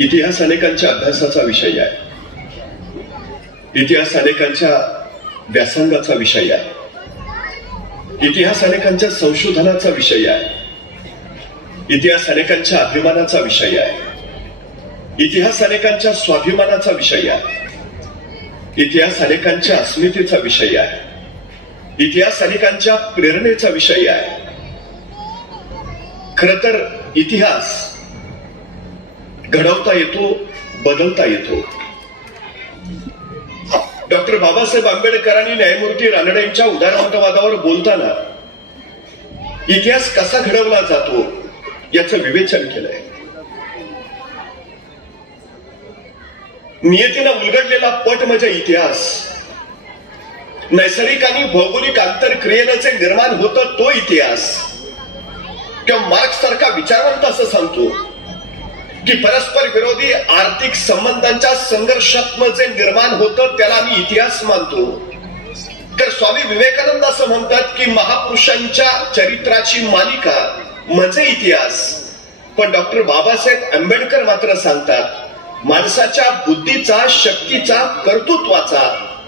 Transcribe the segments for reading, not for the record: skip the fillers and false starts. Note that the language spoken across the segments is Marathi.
इतिहास अनेकांच्या अभ्यासाचा विषय आहे. इतिहास अनेकांच्या व्यासंगाचा विषय आहे. इतिहास अनेकांच्या संशोधनाचा विषय आहे. इतिहास अनेकांच्या अभिमानाचा विषय आहे. इतिहास अनेकांच्या स्वाभिमानाचा विषय आहे. इतिहास अनेकांच्या अस्मितेचा विषय आहे. इतिहास अनेकांच्या प्रेरणेचा विषय आहे. खर तर इतिहास घडवता येतो, बदलता येतो. डॉक्टर बाबासाहेब आंबेडकरांनी न्यायमूर्ती रानडेंच्या उदारमतवादावर बोलताना इतिहास कसा घडवला जातो याचं विवेचन केलंय. नियतीनं उलगडलेला पट म्हणजे इतिहास. नैसर्गिक आणि भौगोलिक आंतरक्रियेनं जे निर्माण होतं तो इतिहास. किंवा मार्क्स सारखा विचारवंत असं सांगतो की परस्पर विरोधी आर्थिक संबंधांच्या संघर्षात्मक जे निर्माण होतं त्याला आम्ही इतिहास मानतो. तर स्वामी विवेकानंद असं म्हणतात की महापुरुषांच्या चरित्राची मालिका म्हणजे इतिहास. पण डॉक्टर बाबासाहेब आंबेडकर मात्र सांगतात माणसाच्या बुद्धीचा, शक्तीचा, कर्तृत्वाचा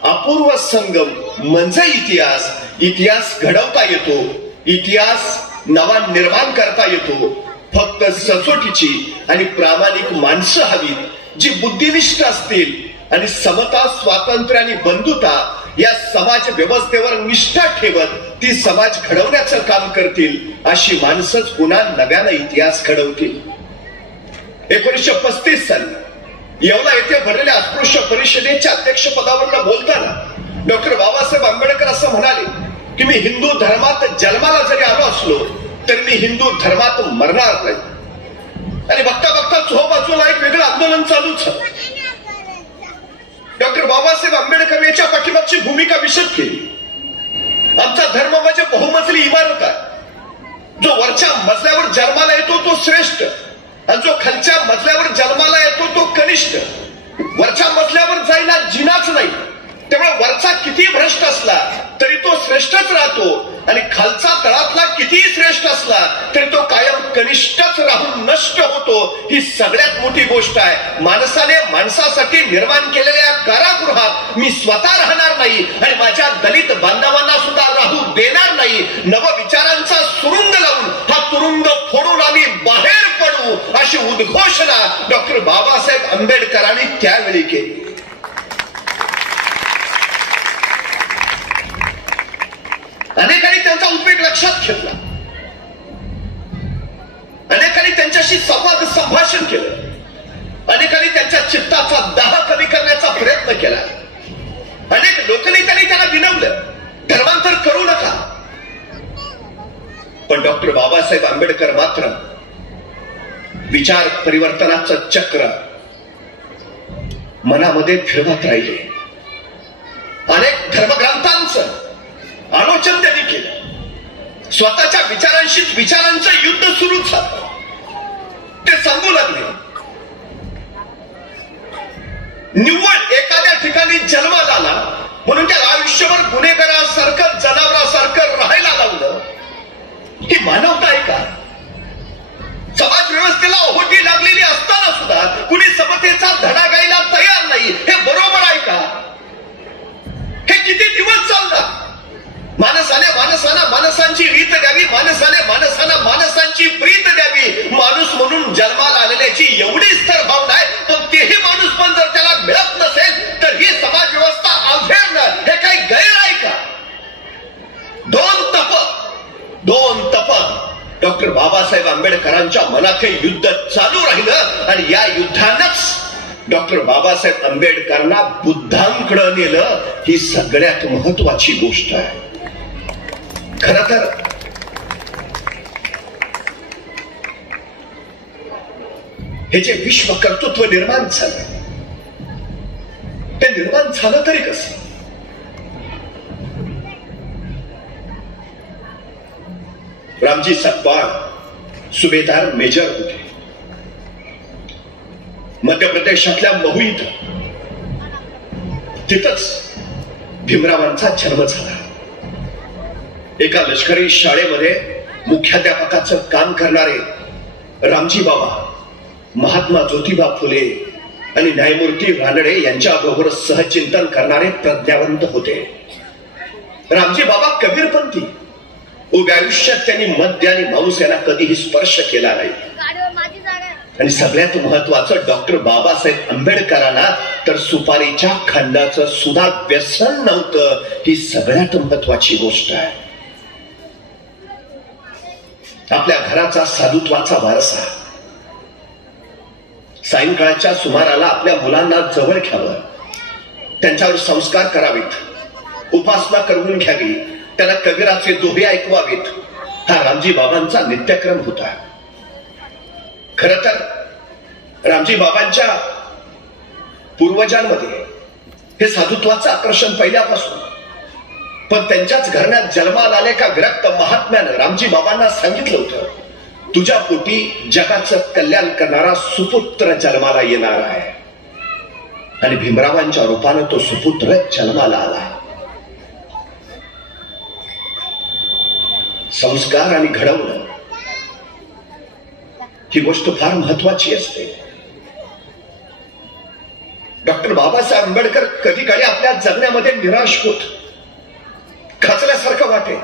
अपूर्व संगम म्हणजे इतिहास. इतिहास घडवता येतो, इतिहास नवा निर्माण करता येतो. फक्त सचोटीची आणि प्रामाणिक माणसं हवीत जी बुद्धिनिष्ठ असतील आणि समता, स्वातंत्र्य आणि बंधुता या समाज व्यवस्थेवर निष्ठा ठेवत ती समाज घडवण्याचं काम करतील. अशी माणसंच पुन्हा नव्यानं इतिहास घडवतील. 1935 साली येवला येथे भरलेल्या अस्पृश्य परिषदेच्या अध्यक्षपदावर बोलताना डॉक्टर बाबासाहेब आंबेडकर असं म्हणाले की मी हिंदू धर्मात जन्माला जरी आलो असलो तर मी हिंदू धर्मात मरणार नाही. आणि बघता बघता चोहोबाजूला एक वेगळं आंदोलन चालूच. डॉक्टर बाबासाहेब आंबेडकर याच्या पाठीमागची भूमिका विशद केली. आमचा धर्म म्हणजे बहुमजली इमारत आहे. जो वरच्या मजल्यावर जन्माला येतो तो श्रेष्ठ आणि जो खालच्या मजल्यावर जन्माला येतो तो कनिष्ठ. वरच्या मजल्यावर जायला जिनाच नाही. त्यामुळे वरचा किती भ्रष्ट असला तरी तो श्रेष्ठच राहतो आणि खालचा तळातला कितीही श्रेष्ठ असला तरी तो कायम कनिष्ठच राहून नष्ट होतो. ही सगळ्यात मोठी गोष्ट आहे. माणसाने माणसासाठी निर्माण केलेल्या कारागृहात मी स्वतः राहणार नाही आणि माझ्या दलित बांधवांना सुद्धा राहू देणार नाही. नवविचारांचा सुरुंग लावून हा तुरुंग फोडून आम्ही बाहेर पडू अशी उद्घोषणा डॉक्टर बाबासाहेब आंबेडकरांनी त्यावेळी केली. अनेकांनी त्यांचा उद्वेग लक्षात घेतला. अनेकांनी त्यांच्याशी संवाद संभाषण केलं. अनेकांनी त्यांच्या चित्ताचा दाह कमी करण्याचा प्रयत्न केला. अनेक लोकनेत्यांनी त्यांना विनवलं धर्मांतर करू नका. पण डॉक्टर बाबासाहेब आंबेडकर मात्र विचार परिवर्तनाचं चक्र मनामध्ये फिरवत राहिले. अनेक धर्मग्रंथांचं आलोचन त्यांनी केलं. स्वतःच्या विचारांशीच विचारांचं युद्ध सुरू झालं. ते सांगू लागले निव्वळ एखाद्या ठिकाणी जन्माला आला म्हणून त्या आयुष्यभर गुन्हेगारासारखं, जनावरासारखं राहायला लावलं. ही मानवता आहे का? समाज व्यवस्थेला ओहोटी लागलेली असताना सुद्धा कुणी समतेचा धडा घ्यायला तयार नाही. हे बरोबर आहे का? हे किती दिवस चालणार? माणसाने माणसांना माणसांची रीत द्यावी, माणसाने माणसांना माणसांची प्रीत द्यावी. माणूस म्हणून जन्माला आलेल्याची एवढीच तर भावना आहे. पण तेही माणूस पण जर त्याला मिळत नसेल तर ही समाज व्यवस्था अवघडणं हे काही गैर आहे का? दोन तप डॉक्टर बाबासाहेब आंबेडकरांच्या मनात हे युद्ध चालू राहिलं आणि या युद्धानंच डॉक्टर बाबासाहेब आंबेडकरांना बुद्धांकडे नेलं. ही सगळ्यात महत्वाची गोष्ट आहे. खरं तर हे जे विश्व कर्तृत्व निर्माण झालं ते निर्माण झालं तरी कसं? रामजी सकपाळ सुभेदार मेजर होते. मध्य प्रदेशातल्या महू इथं तिथंच भीमरावांचा जन्म झाला. एका लष्करी शाळेमध्ये मुख्याध्यापकाचं काम करणारे रामजी बाबा महात्मा ज्योतिबा फुले आणि न्यायमूर्ती रानडे यांच्याबरोबर सहचिंतन करणारे प्रज्ञावंत होते. रामजी बाबा कबीरपंथी. उभ्या आयुष्यात त्यांनी मद्य आणि मांस याला कधीही स्पर्श केला नाही. आणि सगळ्यात महत्वाचं डॉक्टर बाबासाहेब आंबेडकरांना तर सुपारीच्या खंडाचं सुद्धा व्यसन नव्हतं. ही सगळ्यात महत्वाची गोष्ट आहे. आपल्या घराचा साधुत्वाचा वारसा सायंकाळच्या सुमाराला आपल्या मुलांना जवळ घ्यावं, त्यांच्यावर संस्कार करावेत, उपासना करून घ्यावी, त्यांना कबीराचे दोहे ऐकवावेत. हा रामजी बाबांचा नित्यक्रम होता. खर तर रामजी बाबांच्या पूर्वजांमध्ये हे साधुत्वाचं आकर्षण पहिल्यापासून, पण त्यांच्याच घराण्यात जन्माला आले का विरक्त महात्म्यानं रामजी बाबांना सांगितलं होतं, तुझ्या पोटी जगाचं कल्याण करणारा सुपुत्र जन्माला येणार आहे. आणि भीमरावांच्या रूपानं तो सुपुत्र जन्माला आला. संस्कार आणि घडवणं ही गोष्ट फार महत्वाची असते. डॉक्टर बाबासाहेब आंबेडकर कधी काळी आपल्या जगण्यामध्ये निराश होत, खचल्यासारखं वाटे.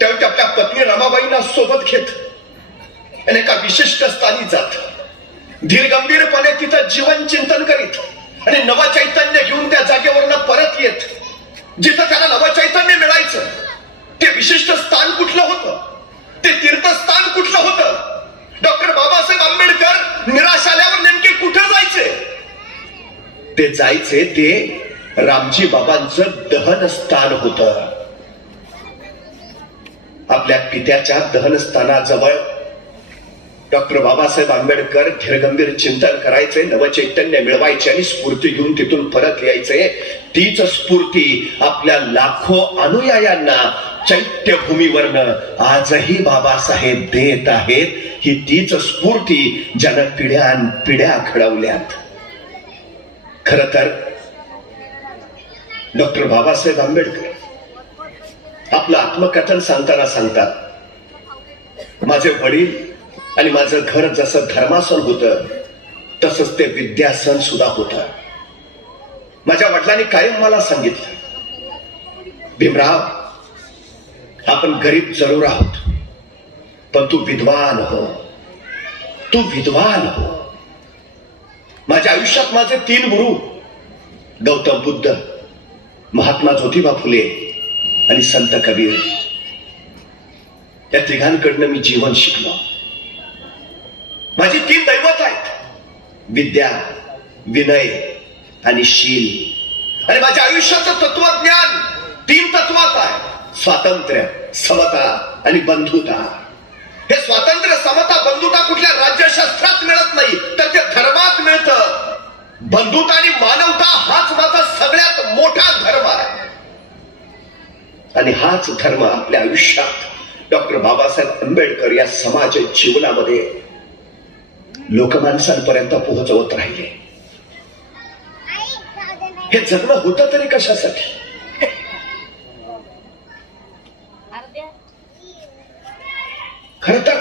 त्यावेळी आपल्या पत्नी रमाबाईंना सोबत घेत आणि एका विशिष्ट स्थानी जात, धीरगंभीरपणे तिथं जीवन चिंतन करीत आणि नवचैतन्य घेऊन त्या जागेवरनं परत येत. जिथं त्याला नवचैतन्य मिळायचं ते विशिष्ट स्थान कुठलं होतं, ते तीर्थस्थान कुठलं होतं. डॉक्टर बाबासाहेब आंबेडकर निराश आल्यावर नेमके कुठे जायचे? ते जायचे ते रामजी बाबांचं दहनस्थान होतं. आपल्या पित्याच्या दहनस्थानाजवळ डॉक्टर बाबासाहेब आंबेडकर धीरगंभीर चिंतन करायचे, नवचैतन्य मिळवायचे आणि स्फूर्ती घेऊन तिथून परत यायचे. तीच स्फूर्ती आपल्या लाखो अनुयायांना चैत्यभूमीवरनं आजही बाबासाहेब देत आहेत. ही तीच स्फूर्ती ज्यानं पिढ्यान पिढ्या घडवल्यात. खर तर डॉक्टर बाबासाहेब आंबेडकर आपलं आत्मकथन सांगताना सांगतात, माझे वडील आणि माझं घर जसं धर्मासन होतं तसंच ते विद्यासन सुद्धा होतं. माझ्या वडिलांनी कायम मला सांगितलं, भीमराव, आपण गरीब जरूर आहोत, पण तू विद्वान हो, तू विद्वान हो. माझ्या आयुष्यात माझे 3 गुरु, गौतम बुद्ध, महात्मा ज्योतिबा फुले आणि संत कबीर, या तिघांकडनं मी जीवन शिकलो. माझी 3 दैवत आहेत, विद्या, विनय आणि शील. आणि माझ्या आयुष्याचं तत्वज्ञान 3 तत्वात आहे, स्वातंत्र्य, समता आणि बंधुता. हे स्वातंत्र्य, समता, बंधुता कुठल्या राज्यशास्त्रात मिळत नाही, तर ते धर्मात मिळतं. बंधुता आणि मानवता हाच माझा सगळ्यात मोठा धर्म आहे. आणि हाच धर्म आपल्या आयुष्यात डॉक्टर बाबासाहेब आंबेडकर या समाज जीवनामध्ये लोकमानसांपर्यंत पोहोचवत राहिले. हे जगणं होतं तरी कशासाठी? खर तर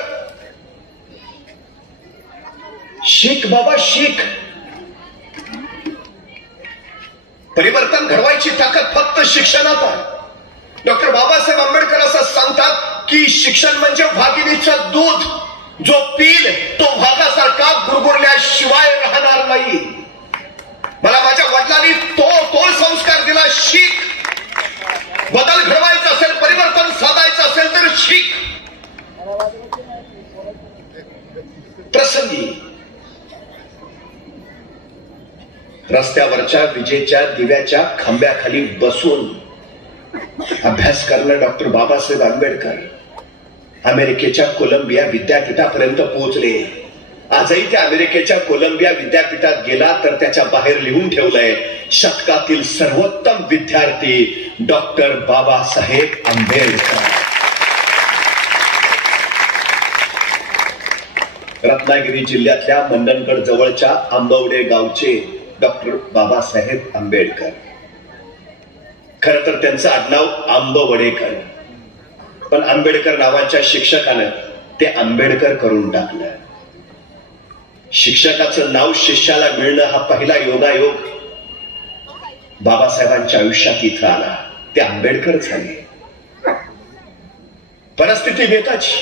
शिक बाबा, शिक. परिवर्तन घडवायची ताकद फक्त शिक्षणात आहे. डॉक्टर बाबासाहेब आंबेडकर असं सांगतात की शिक्षण म्हणजे वाघिणीचं दूध, जो पील तो वाघासारखा गुरगुरल्याशिवाय राहणार नाही. मला माझ्या वडिलांनी तो संस्कार दिला, शिक. बदल घडवायचा असेल, परिवर्तन साधायचं असेल तर शिक. प्रसंगी रस्त्यावरच्या विजेच्या दिव्याच्या खांब्याखाली बसून अभ्यास करणं डॉक्टर बाबासाहेब आंबेडकर अमेरिकेच्या कोलंबिया विद्यापीठापर्यंत पोहोचले. आजही त्या अमेरिकेच्या कोलंबिया विद्यापीठात गेला तर त्याच्या बाहेर लिहून ठेवलंय, शतकातील सर्वोत्तम विद्यार्थी डॉक्टर बाबासाहेब आंबेडकर. रत्नागिरी जिल्ह्यातल्या मंडणगड जवळच्या आंबवडे गावचे डॉक्टर बाबासाहेब आंबेडकर. खर तर त्यांचं आडनाव आंबवडेकर, पण आंबेडकर नावाच्या शिक्षकानं ते आंबेडकर करून टाकलं. शिक्षकाचं नाव शिष्याला मिळणं हा पहिला योगायोग बाबासाहेबांच्या आयुष्यात इथं आला. ते आंबेडकर झाले. परिस्थिती बेताची,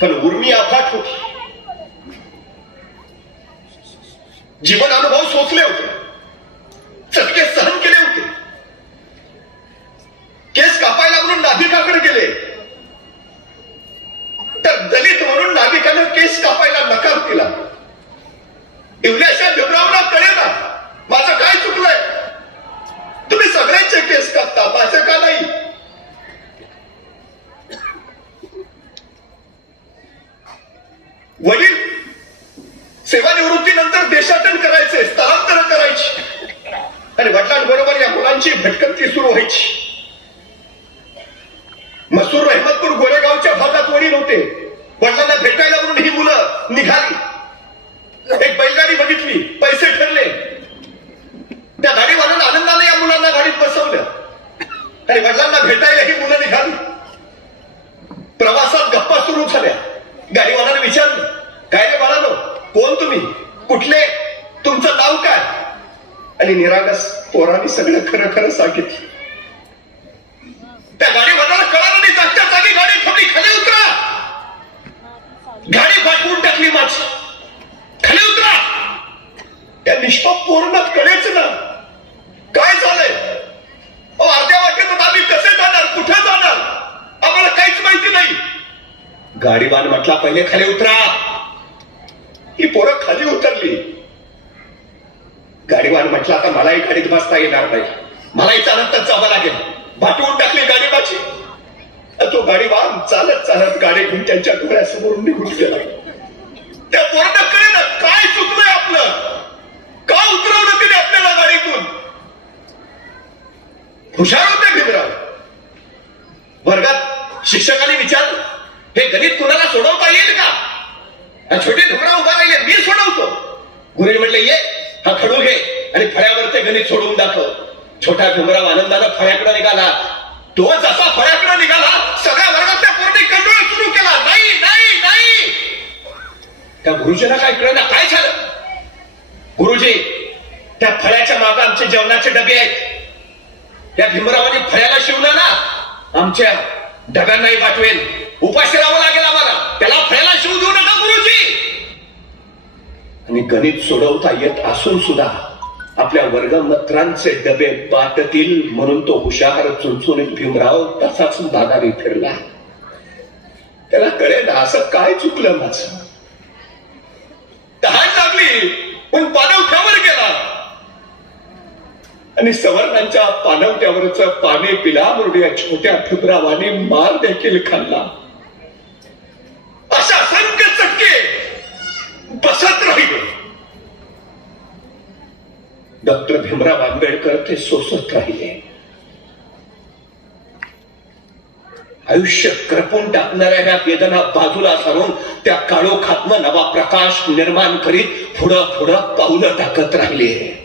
पण उर्मी अफाट होती. जीवन अनुभव सोचले होते, चटके सहन केले होते. केस कापायला म्हणून नाभिकाकडे गेले, तर दलित म्हणून नाभिकाने केस कापायला नकार दिला. इवल्याशा भीमरावला कळेना माझं काय चुकलंय. तुम्ही सगळ्यांचे केस कापता, माझं का नाही. वडील सेवानिवृत्तीनंतर देशाटन करायचे, स्थलांतर करायची आणि वडिलांबरोबर या मुलांची भटकंती सुरू व्हायची. मसूर रहमतपूर गोरेगावच्या भागात वडील होते. वडिलांना भेटायला म्हणून ही मुलं निघाली. एक बैलगाडी बघितली, पैसे ठरले. त्या गाडीवाल्यानं आनंदाने या मुलांना गाडीत बसवलं आणि वडिलांना भेटायला ही मुलं निघाली. प्रवासात गप्पा सुरू झाल्या. गाडीवाल्याने विचारलं, काय रे बाळानो, कोण तुम्ही, कुठले, तुमचं नाव काय. आणि निरागस पोरांनी सगळं खरं खरं सांगितलं. त्या गाडीवाल्याला कळालं नाही. जागच्या जागी गाडी थांबली. खाली उतरा. गाडी पाठवून टाकली माझी. खाली उतरा. त्या निष्पाप पोरांना कळेच ना काय झालंय. अर्ध्या वाटेत आम्ही कसे जाणार, कुठे जाणार, आम्हाला काहीच माहिती नाही. गाडीवान म्हटला, पहिले खाली उतरा. ही पोरं खाली उतरली. गाडीवान म्हटला, आता मलाही गाडीत बसता येणार नाही, मलाही चालतच जावं लागेल. भाटवून टाकली गाडी माझी. तो गाडीवान चालत चालत गाडी घेऊन त्यांच्या डोळ्यासमोरून निघून गेला. त्या पोरांना कळेना काय चुकलंय आपलं, का उतरवलं तिने आपल्याला गाडीतून. हुशार होते भीमराव. वर्गात शिक्षकांनी विचारलं, हे गणित कुणाला सोडवता येईल का. छोटे भीमराव उभा राहिले, मी सोडवतो. गुरुजी म्हणले, ये हा खडू घे आणि फळ्यावर ते गणित सोडवून दाखव. छोटा भीमराव आनंदानं फळ्याकडे निघाला. तो जसा फळ्याकडे निघाला, सगळ्या वर्गातल्या पोरांनी कंटाळा सुरू केला, नाही नाही नाही. त्या गुरुजीला काय कळलं, काय झालं. गुरुजी, त्या फळ्याच्या मागे आमचे जेवणाचे डबे आहेत. त्या भीमरावांनी फळ्याला शिवलं ना, आमच्या डब्यांनाही पाठवेल. उपाशी राहावं लागेल आम्हाला. त्याला फळ्याला शिवू देऊ नका गुरुजी. आणि गणित सोडवता येत असून सुद्धा आपल्या वर्गमित्रांचे डबे बाटतील म्हणून तो हुशार चुणचुणीत भीमराव तसाच माघारी फिरला. त्याला कळेल असं काय चुकलं माझं. तहान लागली पण पाणवठ्यावर गेला आणि सवर्णांच्या पाणवठ्यावरच पाणी पिला म्हणून या छोट्या भीमरावाने मार देखील खाल्ला. अशा असंख्य चटके बसत राहिले. डॉक्टर भीमराव आंबेडकर ते सोसत राहिले. आयुष्य करपून टाकणाऱ्या या वेदना बाजूला सारून त्या काळोखातनं नवा प्रकाश निर्माण करीत पुढं पुढं पावलं टाकत राहिले.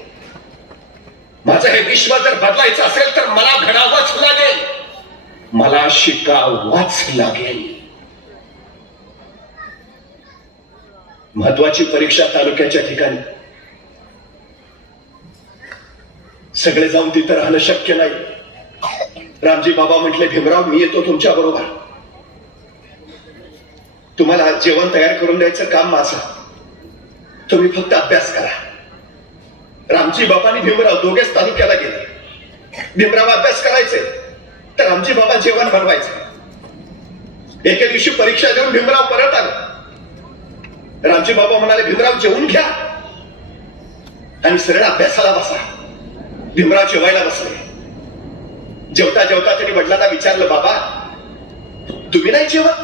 माझं हे विश्व जर बदलायचं असेल तर मला घडावंच लागेल, मला शिकावंच लागेल. महत्वाची परीक्षा तालुक्याच्या ठिकाणी. सगळे जाऊन तिथं राहणं शक्य नाही. रामजी बाबा म्हटले, भीमराव मी येतो तुमच्या बरोबर. तुम्हाला जेवण तयार करून द्यायचं काम माझं, तुम्ही फक्त अभ्यास करा. रामजी बाबा आणि भीमराव दोघेच तालुक्याला गेले. भीमराव अभ्यास करायचे तर रामजी बाबा जेवण बनवायचे. एके दिवशी परीक्षा देऊन भीमराव परत आले. रामजी बाबा म्हणाले, भीमराव जेवून घ्या आणि सरळ अभ्यासाला बसा. भीमराव जेवायला बसले. जेवता जेवता त्यांनी वडिलांना विचारलं, बाबा तुम्ही नाही जेवत.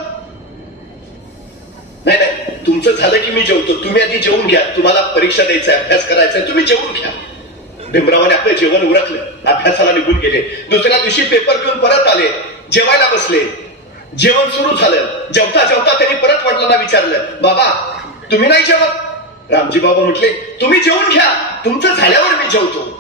नाही नाही, तुमचं झालं की मी जेवतो, तुम्ही आधी जेवून घ्या, तुम्हाला परीक्षा द्यायचा, अभ्यास करायचा, तुम्ही जेवून घ्या. भीमरावाने आपलं जेवण उरकलं, अभ्यासाला निघून गेले. दुसऱ्या दिवशी पेपर घेऊन परत आले, जेवायला बसले. जेवण सुरू झालं. जेवता जेवता त्यांनी परत वडिलांना विचारलं, बाबा तुम्ही नाही जेवत. रामजी बाबा म्हटले, तुम्ही जेवून घ्या, तुमचं झाल्यावर मी जेवतो.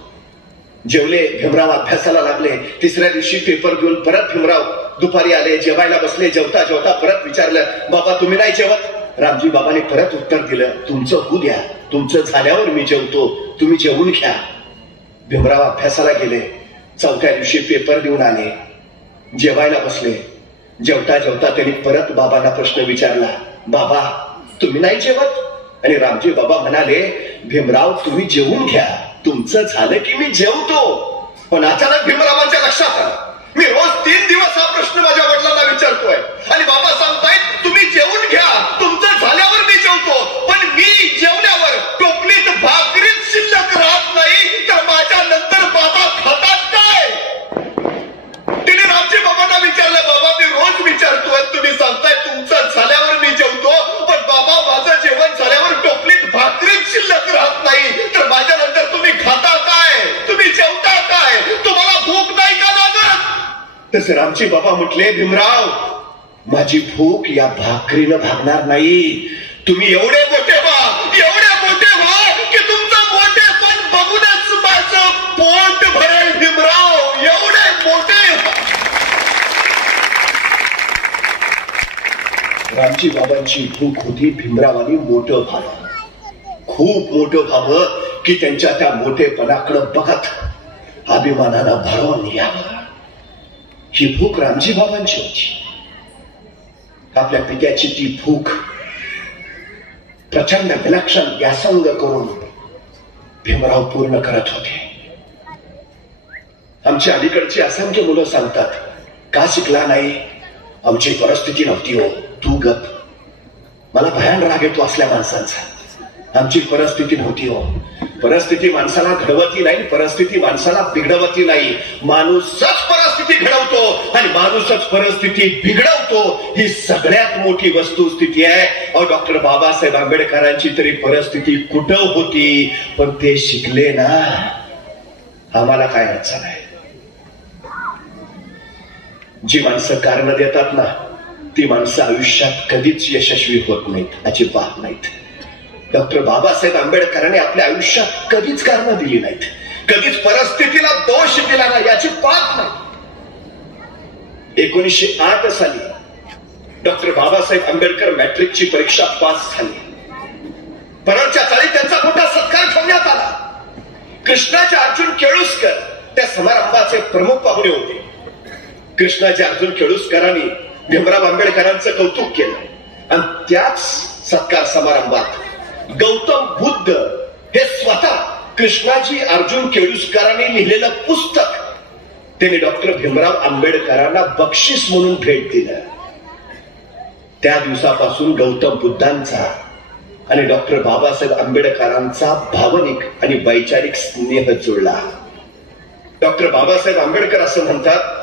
जेवले. भीमराव अभ्यासाला लागले. तिसऱ्या दिवशी पेपर घेऊन परत भीमराव दुपारी आले, जेवायला बसले. जेवता जेवता परत विचारलं, बाबा तुम्ही नाही जेवत. रामजी बाबाने परत उत्तर दिलं, तुमचं होऊ द्या, तुमचं झाल्यावर मी जेवतो, तुम्ही जेवून घ्या. भीमराव अभ्यासाला गेले. चौथ्या दिवशी पेपर देऊन आले. जेवायला बसले. जेवता जेवता त्यांनी परत बाबांना प्रश्न विचारला, बाबा तुम्ही नाही जेवत? आणि रामजी बाबा म्हणाले, भीमराव तुम्ही जेवून घ्या, तुमचं झालं की मी जेवतो. पण अचानक भीमरावांच्या लक्षात आलं, मी रोज 3 दिवस हा प्रश्न माझ्या वडिलांना विचारतोय आणि बाबा सांगतायत तुम्ही जेवून घ्या, तुमचं झाल्यावर मी जेवतो. पण मी जेवल्यावर टोपलीत भाकरीच शिल्लक राहत नाही तर माझ्या नंतर बाबा खातात काय? तिने रामजी बाबांना विचारलं, बाबा मी रोज विचारतोय, तुम्ही सांगताय तुमचं झाल्यावर मी जेवतो, पण बाबा माझं जेवण झाल्यावर टोपलीत भाकरीच शिल्लक राहत नाही तर माझ्या नंतर तुम्ही खाता काय? तुम्ही जेवता काय? तुम्हाला भूक नाही का लागत? तसे रामजी बाबा म्हटले, भीमराव माझी भूक या भाकरीनं भागणार नाही. तुम्ही एवढे मोठे व्हा की तुमचं मोठेपण बघूनच माझं पोट भरेल. भीमराव एवढे मोठे व्हा. रामजी बाबांची भूक होती भीमरावांनी मोठं व्हावं, खूप मोठं व्हावं की त्यांच्या त्या मोठेपणाकडं बघत अभिमानानं भरून यावं. ही भूक रामजी बाबांची होती. आपल्या पित्याची ती भूक प्रचंड विलक्षण व्यासंग करून भीमराव पूर्ण करत होते. आमच्या अलीकडची असंख्य मुलं सांगतात, का शिकला नाही? आमची परिस्थिती नव्हती हो. तू गप. मला भयान राग येतो असल्या माणसांचा. आमची परिस्थिती नव्हती हो. परिस्थिती माणसाला घडवती नाही, परिस्थिती माणसाला बिघडवती नाही. माणूसच परिस्थिती घडवतो आणि माणूसच परिस्थिती बिघडवतो. ही सगळ्यात मोठी वस्तुस्थिती आहे. अहो डॉक्टर बाबासाहेब आंबेडकरांची तरी परिस्थिती कुठं होती, पण ते शिकले ना. आम्हाला काय अडचण आहे? जी माणसं कारण देतात ना, ती माणसं आयुष्यात कधीच यशस्वी होत नाहीत, अजिबात नाहीत. डॉक्टर बाबासाहेब आंबेडकरांनी आपल्या आयुष्यात कधीच कारण दिली नाहीत, कधीच परिस्थितीला दोष दिला नाही, याची पाठ नाही. 1908 साली डॉक्टर बाबासाहेब आंबेडकर मॅट्रिकची परीक्षा पास झाली. परवाच्या काळी त्यांचा मोठा सत्कार ठेवण्यात आला. कृष्णाचे अर्जुन केळुसकर त्या समारंभाचे प्रमुख पाहुणे होते. कृष्णाचे अर्जुन केळुसकरांनी भीमराव आंबेडकरांचं कौतुक केलं आणि त्याच सत्कार समारंभात गौतम बुद्ध हे स्वतः कृष्णाजी अर्जुन केळुसकरांनी लिहिलेलं पुस्तक त्यांनी डॉक्टर भीमराव आंबेडकरांना बक्षीस म्हणून भेट दिलं. त्या दिवसापासून गौतम बुद्धांचा आणि डॉक्टर बाबासाहेब आंबेडकरांचा भावनिक आणि वैचारिक स्नेह जुळला. डॉक्टर बाबासाहेब आंबेडकर असं म्हणतात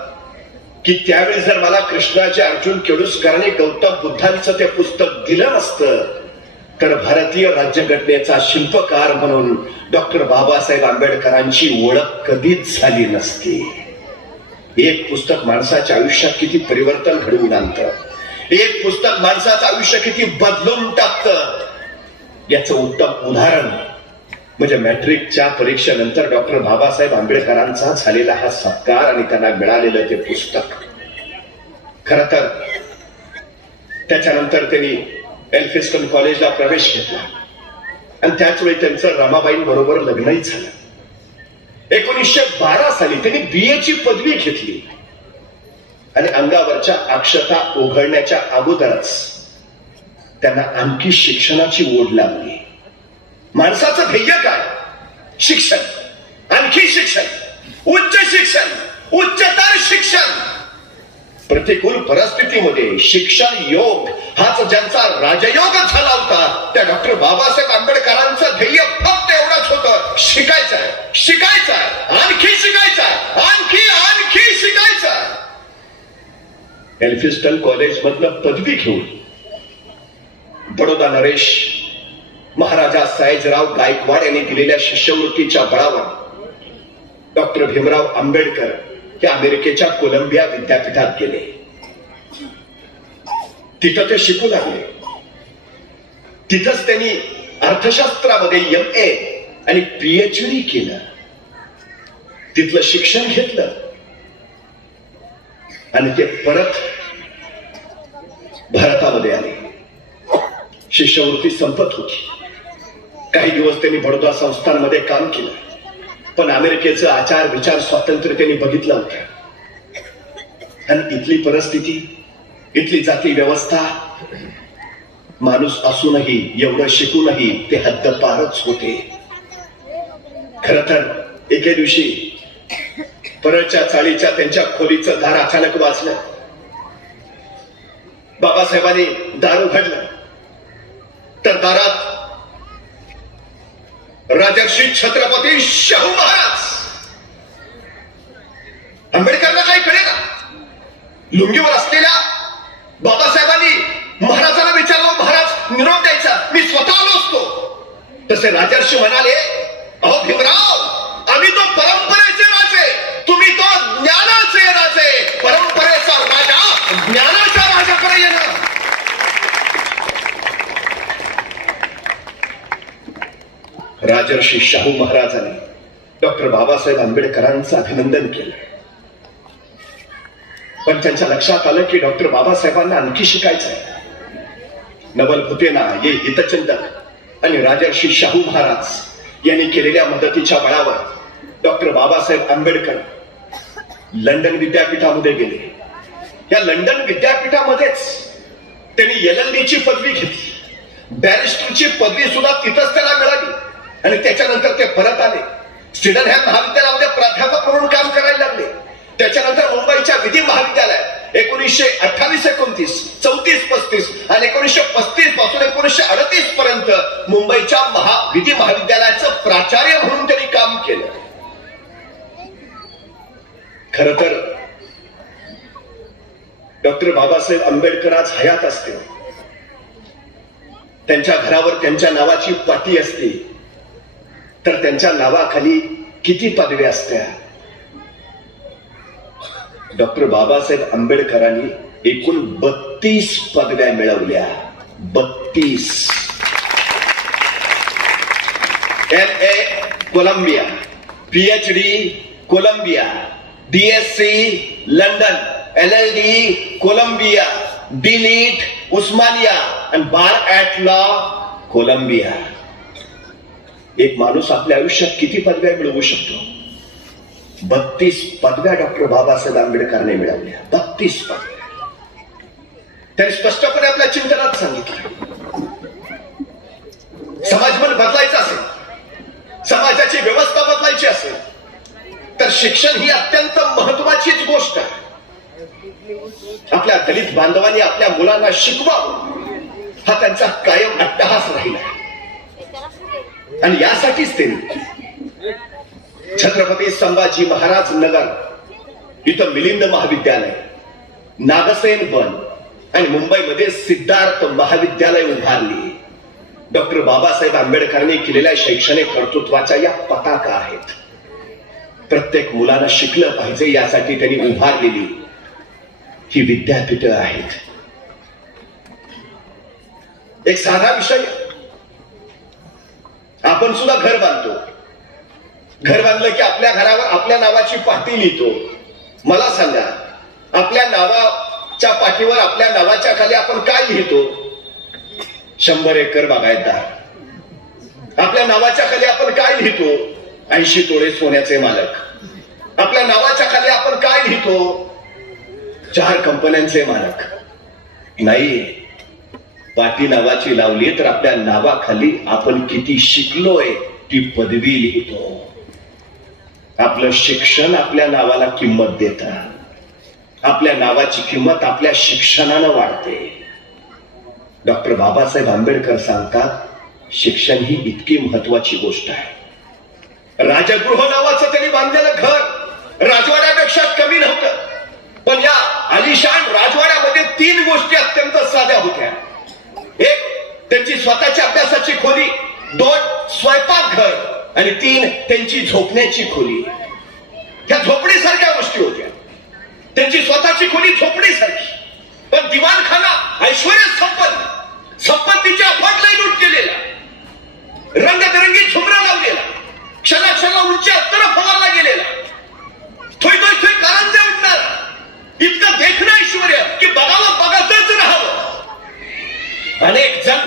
की त्यावेळी जर मला कृष्णाचे अर्जुन केळुसकरांनी गौतम बुद्धांचं ते पुस्तक दिलं नसतं तर भारतीय राज्यघटनेचा शिल्पकार म्हणून डॉक्टर बाबासाहेब आंबेडकरांची ओळख कधीच झाली नसती. एक पुस्तक माणसाच्या आयुष्यात किती परिवर्तन घडवून आणतं, एक पुस्तक माणसाचं आयुष्य किती बदलून टाकतं, याचं उत्तम उदाहरण म्हणजे मॅट्रिकच्या परीक्षेनंतर डॉक्टर बाबासाहेब आंबेडकरांचा झालेला हा सत्कार आणि त्यांना मिळालेलं ते पुस्तक. खर तर त्याच्यानंतर त्यांनी एल्फिस्टन कॉलेजला प्रवेश घेतला आणि त्याच वेळी त्यांचं रमाबाईंबरोबर लग्नही झालं. 1912 साली त्यांनी BA ची पदवी घेतली आणि अंगावरच्या अक्षता ओघळण्याच्या अगोदरच त्यांना आणखी शिक्षणाची ओढ लागली. माणसाचं ध्येय काय? शिक्षण, आणखी शिक्षण, उच्च शिक्षण, उच्चतर शिक्षण. प्रतिकूल परिस्थितीमध्ये शिक्षण योग हाच ज्यांचा राजयोग झाला होता, त्या डॉक्टर बाबासाहेब आंबेडकरांचं ध्येय फक्त एवढंच होतं, शिकायचंय, शिकायचंय, आणखी शिकायचंय, आणखी शिकायचंय. एल्फिस्टन कॉलेज मधनं पदवी घेऊन बडोदा नरेश महाराजा सयाजीराव गायकवाड यांनी दिलेल्या शिष्यवृत्तीच्या बळावर डॉक्टर भीमराव आंबेडकर हे अमेरिकेच्या कोलंबिया विद्यापीठात गेले. तिथं ते शिकू लागले. तिथंच त्यांनी अर्थशास्त्रामध्ये MA आणि PhD केलं. तिथलं शिक्षण घेतलं आणि ते परत भारतामध्ये आले. शिष्यवृत्ती संपत होती. काही दिवस त्यांनी बडोदा संस्थांमध्ये काम केलं, पण अमेरिकेचं आचार विचार स्वातंत्र्य त्यांनी बघितलं होतं. आणि इथली परिस्थिती, इथली जाती व्यवस्था, माणूस असूनही, एवढं शिकूनही ते हद्दपारच होते. खर तर एके दिवशी परळच्या चाळीच्या त्यांच्या खोलीचं दार अचानक वाजलं. बाबासाहेबांनी दार उघडलं तर दारात राजर्षी छत्रपती शाहू महाराज. आंबेडकरला काय कळेना. लुंगीवर असलेल्या बाबासाहेबांनी महाराजांना विचारलं, महाराज निरोप द्यायचा, मी स्वतः आलो असतो. तसे राजर्षी म्हणाले, अहो भीमराव, आम्ही तो परंपरेचे राजे, तुम्ही तो ज्ञानाचे राजे. परंपरेचा राजा ज्ञानाच्या राजाकडे येणार. राजर्षी शाहू महाराजांनी डॉक्टर बाबासाहेब आंबेडकरांचं अभिनंदन केलं. पण त्यांच्या लक्षात आलं की डॉक्टर बाबासाहेबांना आणखी शिकायचं आहे. नवल भूतेना, ये हितचिंतक आणि राजर्षी शाहू महाराज यांनी केलेल्या मदतीच्या बळावर डॉक्टर बाबासाहेब आंबेडकर लंडन विद्यापीठामध्ये गेले. या लंडन विद्यापीठामध्येच त्यांनी LLB ची पदवी घेतली. बॅरिस्टरची पदवी सुद्धा तिथंच त्याला मिळाली. आणि त्याच्यानंतर ते परत आले. स्टीडनहॅम महाविद्यालयामध्ये प्राध्यापक म्हणून काम करायला लागले. त्याच्यानंतर मुंबईच्या विधी महाविद्यालयात 1928-29, 34-35 आणि 1935 पासून 1938 पर्यंत मुंबईच्या विधी महाविद्यालयाचं प्राचार्य म्हणून त्यांनी काम केलं. खर तर डॉक्टर बाबासाहेब आंबेडकर आज हयात असते, त्यांच्या घरावर त्यांच्या नावाची पाटी असते, तर त्यांच्या नावाखाली किती पदव्या असत्या. डॉक्टर बाबासाहेब आंबेडकरांनी एकूण 32 पदव्या मिळवल्या. 32. MA Columbia, PhD Columbia, DSc London, LLD Columbia, DLiT Osmania आणि बार ॲट लॉ कोलंबिया. एक माणूस आपल्या आयुष्यात किती पदव्या मिळवू शकतो? 32 पदव्या डॉक्टर बाबासाहेब आंबेडकरांनी मिळवल्या. 32 पदव्या. त्यांनी स्पष्टपणे आपल्या चिंतनात सांगितलं, समाजमन बदलायचं असेल, समाजाची व्यवस्था बदलायची असेल, तर शिक्षण ही अत्यंत महत्वाचीच गोष्ट आहे. आपल्या दलित बांधवांनी आपल्या मुलांना शिकवावं, हा त्यांचा कायम अट्टहास राहिला. आणि यासाठीच त्यांनी छत्रपती संभाजी महाराज नगर इथं मिलिंद महाविद्यालय, नागसेन वन आणि मुंबईमध्ये सिद्धार्थ महाविद्यालय उभारली. डॉक्टर बाबासाहेब आंबेडकरांनी केलेल्या शैक्षणिक कर्तृत्वाच्या या पताका आहेत. प्रत्येक मुलानं शिकलं पाहिजे यासाठी त्यांनी उभारलेली ही विद्यापीठं आहेत. एक साधा विषय, आपण सुद्धा घर बांधतो. घर बांधलं की आपल्या घरावर आपल्या नावाची पाटी लिहितो. मला सांगा, आपल्या नावाच्या पाठीवर आपल्या नावाच्या खाली आपण काय लिहितो? 100 एकर बागायतदार. आपल्या नावाच्या खाली आपण काय लिहितो? 80 तोळे सोन्याचे मालक. आपल्या नावाच्या खाली आपण काय लिहितो? 4 कंपन्यांचे मालक. नाही, पाटी नावाची लावली तर आपल्या नावाखाली आपण किती शिकलोय ती पदवी लिहितो. आपलं शिक्षण आपल्या नावाला किंमत देतं. आपल्या नावाची किंमत आपल्या शिक्षणानं वाढते. डॉक्टर बाबासाहेब आंबेडकर सांगतात, शिक्षण ही इतकी महत्वाची गोष्ट आहे. राजगृह नावाचं त्यांनी बांधलेलं घर राजवाड्यापेक्षा कमी नव्हतं, पण या आलिशान राजवाड्यामध्ये 3 गोष्टी अत्यंत साध्या होत्या. एक, त्यांची स्वतःच्या अभ्यासाची खोली. 2, स्वयंपाकघर. आणि 3, त्यांची झोपण्याची खोली. ह्या झोपडीसारख्या गोष्टी होत्या. त्यांची स्वतःची खोली झोपडीसारखी, पण दिवाणखाना ऐश्वर्य संपत्तीच्या अफाट लूट केलेला, रंगबिरंगी झुमरा लावलेला, क्षणाक्षणा उंची अत्तर फवारला गेलेला, थोई कारंजे उठणार, इतकं देखणं ऐश्वर्य की बघावं बघतच राहावं. अनेक जण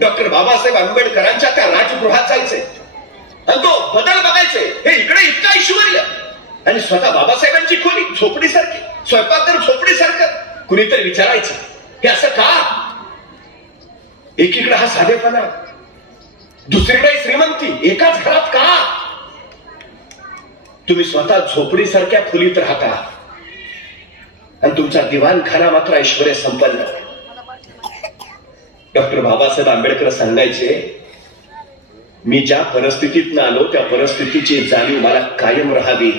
डॉक्टर बाबासाहेब आंबेडकरांच्या त्या राजगृहात जायचे आणि तो बदल बघायचे. हे इकडे इतकं ऐश्वर्य आणि स्वतः बाबासाहेबांची खोली झोपडीसारखी, स्वयंपाकघर झोपडीसारखं. कुणीतरी विचारायचं हे असं का? एकीकडे हा साधेपणा, दुसरीकडे श्रीमंती, एकाच घरात का? तुम्ही स्वतः झोपडीसारख्या खोलीत राहता आणि तुमचा दिवाणखाना मात्र ऐश्वर्य संपन्न. डॉक्टर बाबासाहेब आंबेडकर सांगायचे, मी ज्या परिस्थितीतनं आलो त्या परिस्थितीची जाणीव मला कायम राहावी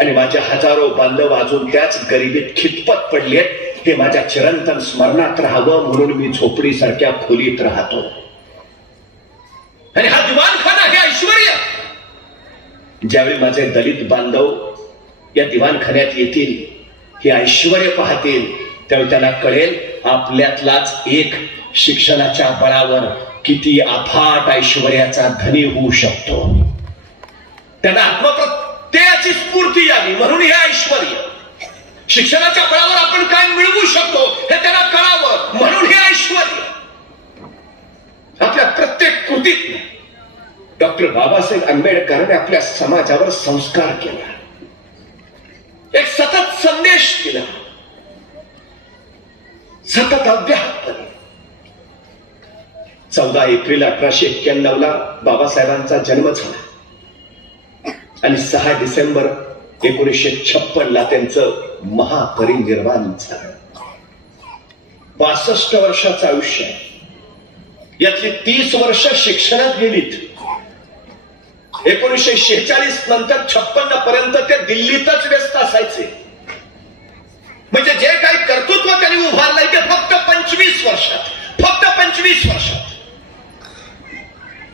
आणि माझ्या हजारो बांधव अजून त्याच गरिबीत खितपत पडलेत हे माझ्या चिरंतन स्मरणात राहावं म्हणून मी झोपडीसारख्या खोलीत राहतो. आणि हा दिवाणखाना हे ऐश्वर्य. ज्यावेळी माझे दलित बांधव या दिवाणखान्यात येतील, हे ऐश्वर्य पाहतील, त्यावेळी त्यांना कळेल आपल्यातलाच एक शिक्षणाच्या बळावर किती अफाट ऐश्वर्याचा धनी होऊ शकतो. त्यांना आत्मप्रत्ययाची स्फूर्ती यावी म्हणून हे ऐश्वर्य. शिक्षणाच्या बळावर आपण काय मिळवू शकतो हे त्यांना कळावं म्हणून हे ऐश्वर्य. आपल्या प्रत्येक कृतीत डॉक्टर बाबासाहेब आंबेडकरांनी आपल्या समाजावर संस्कार केला, एक सतत संदेश दिला, सतत अव्याहतपणे. 14 एप्रिल 1891 बाबासाहेबांचा जन्म झाला आणि 6 डिसेंबर 1956 त्यांचं महापरिनिर्वाण झालं. 62 वर्षाचं आयुष्य, यातली 30 वर्ष शिक्षणात गेलीत. 1946 नंतर 56 पर्यंत ते दिल्लीतच व्यस्त असायचे. म्हणजे जे काही कर्तृत्व त्यांनी उभारलंय ते फक्त 25 वर्षात, फक्त 25 वर्षात.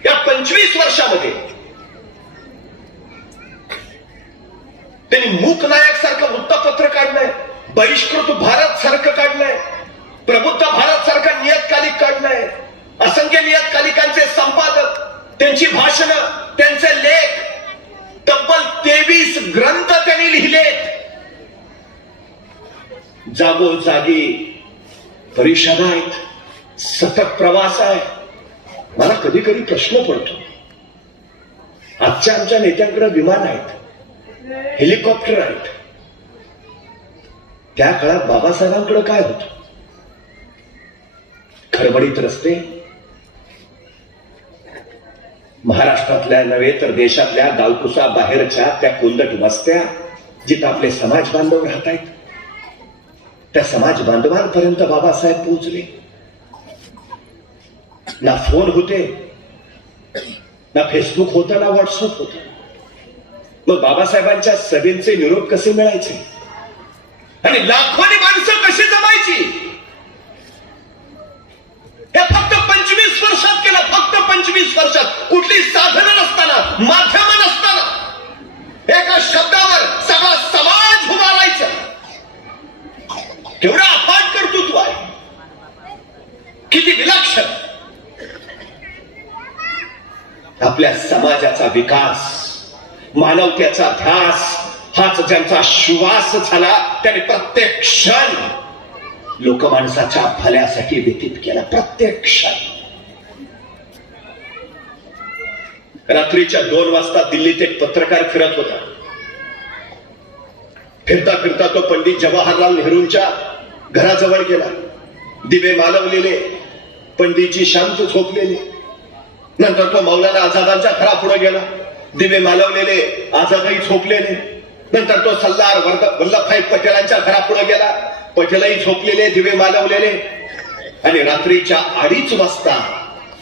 या 25 वर्षामध्ये त्यांनी मूकनायक सारखं वृत्तपत्र काढलंय, बहिष्कृत भारत सारखं काढलंय, प्रबुद्ध भारत सारखं नियतकालिक काढलंय, असंख्य नियतकालिकांचे संपादक, त्यांची भाषणं, त्यांचे लेख, तब्बल 23 ग्रंथ त्यांनी लिहिलेत. जागोजागी परिषदा आहेत, सतत प्रवास आहे. मला कधी कधी प्रश्न पडतो, आजच्या आमच्या नेत्यांकडे विमान आहेत, हेलिकॉप्टर आहेत, त्या काळात बाबासाहेबांकडे काय होतं? खडबडीत रस्ते, महाराष्ट्रातल्या नव्हे तर देशातल्या गावकुसा बाहेरच्या त्या कोंदट वस्त्या जिथं आपले समाज बांधव राहत आहेत, त्या समाज बांधवांपर्यंत बाबासाहेब पोहोचले. ना फोन होते, ना फेसबुक होतं, ना व्हॉट्सअप होतं. मग बाबासाहेबांच्या सभेचे निरोप कसे मिळायचे आणि लाखोनी माणसं कशी जमायची? हे फक्त 25 वर्षात केलं, फक्त 25 वर्षात. कुठली साधनं नसताना, माध्यम नसताना, एका शब्दावर सगळा समाज उभा राहायचा. केवढा अफाट कर्तृत्व आहे, किती विलक्षण. आपल्या समाजाचा विकास, मानवतेचा ध्यास हाच ज्यांचा श्वास झाला, त्याने प्रत्येक क्षण लोकमानसाच्या भल्यासाठी व्यतीत केला. प्रत्येक क्षण. रात्रीच्या 2 वाजता दिल्लीत एक पत्रकार फिरत होता. फिरता फिरता तो पंडित जवाहरलाल नेहरूंच्या घराजवळ गेला. दिवे मालवलेले, पंडितजी शांत झोपलेले. नंतर तो मौलाना आझादांच्या घरापुढे गेला. दिवे मालवलेले, आझादही झोपलेले. नंतर तो सरदार वल्लभभाई पटेलांच्या घरापुढे गेला. पटेलही झोपलेले, दिवे मालवलेले. आणि रात्रीच्या 2:30 वाजता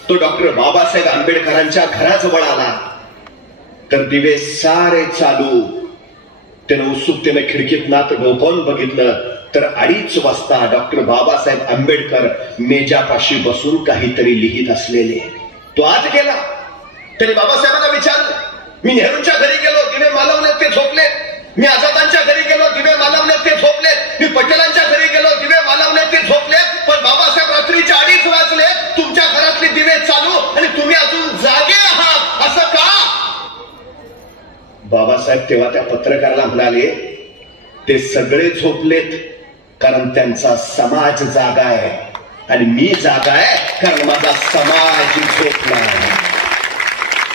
तो डॉक्टर बाबासाहेब आंबेडकरांच्या घराजवळ आला तर दिवे सारे चालू. त्यानं उत्सुकतेने खिडकीत नात डोकावून बघितलं तर 2:30 वाजता डॉक्टर बाबासाहेब आंबेडकर मेजापाशी बसून काहीतरी लिहित असलेले. तो आत गेला. त्याने बाबासाहेबांना विचारलं, मी नेहरूंच्या घरी गेलो, दिवे मालवले, ते झोपले. मी आझादांच्या घरी गेलो, दिवे मालवले, ते झोपले. मी पटेलांच्या घरी गेलो, दिवे मालवले, ते झोपले. पण बाबासाहेब रात्रीच्या 2:30 वाजले, तुमच्या घरातले दिवे चालू आणि तुम्ही अजून जागे आहात, असं का? बाबासाहेब तेव्हा त्या पत्रकाराला म्हणाले, ते सगळे झोपलेत कारण त्यांचा समाज जागा आहे. आणि मी जागा आहे कारण माझा समाज झोपला.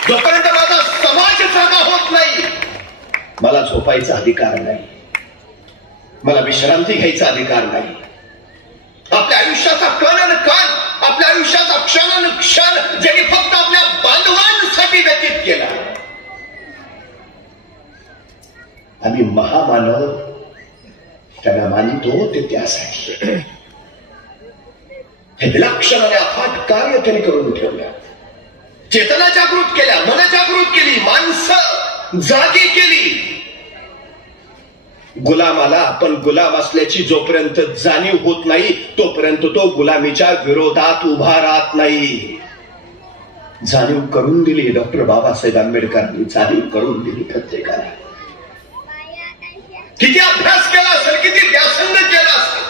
जोपर्यंत माझा समाज जागा होत नाही मला झोपायचा अधिकार नाही, मला विश्रांती घ्यायचा अधिकार नाही. आपल्या आयुष्याचा कण आणि कण, आपल्या आयुष्याचा क्षण आणि क्षण ज्यांनी फक्त आपल्या बांधवांसाठी व्यतीत केला. आम्ही महामानव त्यांना मानितो ते त्यासाठी. हे विलक्षण आणि अफाट कार्य त्यांनी करून ठेवलं. चेतना जागृत केल्या, मन जागृत केली, माणसं जागी केली. गुलामाला आपण गुलाम असल्याची जोपर्यंत जाणीव होत नाही तोपर्यंत तो गुलामीच्या विरोधात उभा राहत नाही. जाणीव करून दिली डॉक्टर बाबासाहेब आंबेडकरांनी, जाणीव करून दिली प्रत्येकाला. किती अभ्यास केला असेल, किती व्यासंग केला असेल,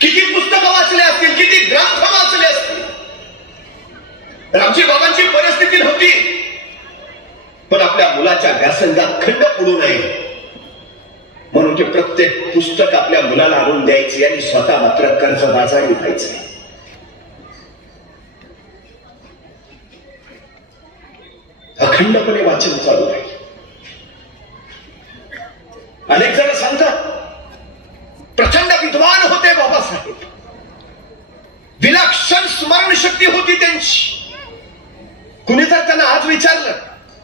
किती पुस्तकं वाचले असतील, किती ग्रंथ वाचले असतील. रामजी बाबांची परिस्थिती नव्हती, पण आपल्या मुलाच्या व्यासंगात खंड पडू नये म्हणून ते प्रत्येक पुस्तक आपल्या मुलाला आणून द्यायचे आणि स्वतः मात्र कर्जबाजारी व्हायचे. अखंडपणे वाचन चालू आहे. अनेक जण सांगतात प्रचंड विद्वान होते बाबासाहेब, विलक्षण स्मरणशक्ती होती त्यांची. कुणी जर त्यांना आज विचारलं,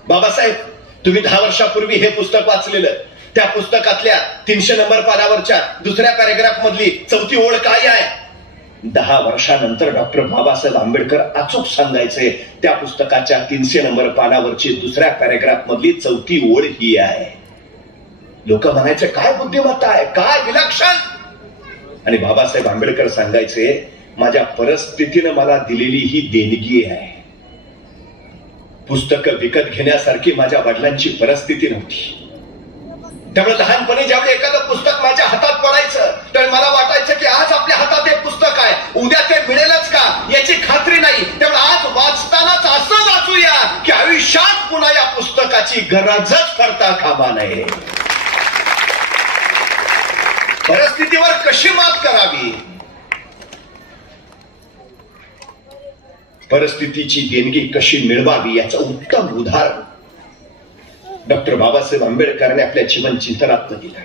बाबासाहेब तुम्ही 10 वर्षापूर्वी हे पुस्तक वाचलेलं, त्या पुस्तकातल्या 300 नंबर पानावरच्या दुसऱ्या पॅरेग्राफ मधली 4थी ओळ काय आहे? 10 वर्षानंतर डॉक्टर बाबासाहेब आंबेडकर अचूक सांगायचे त्या पुस्तकाच्या 300 नंबर पानावरची दुसऱ्या पॅरेग्राफ मधली 4थी ओळ ही आहे. लोक म्हणायचे काय बुद्धिमत्ता आहे, काय विलक्षण. आणि बाबासाहेब आंबेडकर सांगायचे माझ्या परिस्थितीनं मला दिलेली ही देणगी आहे. पुस्तकं विकत घेण्यासारखी माझ्या वडिलांची परिस्थिती नव्हती. त्यामुळे लहानपणी ज्यावेळी एखादं पुस्तक माझ्या हातात पडायचं त्यावेळी मला वाटायचं की आज आपल्या हातात एक पुस्तक आहे, उद्या ते मिळेलच का याची खात्री नाही. त्यामुळे आज वाचतानाच असं वाचूया की आयुष्यात पुन्हा या पुस्तकाची गरजच करता कामा नये. परिस्थितीवर कशी मात करावी, परिस्थितीची देणगी कशी मिळवावी याचं उत्तम उदाहरण डॉक्टर बाबासाहेब आंबेडकरांनी आपल्या जीवन चिंतनात दिलं.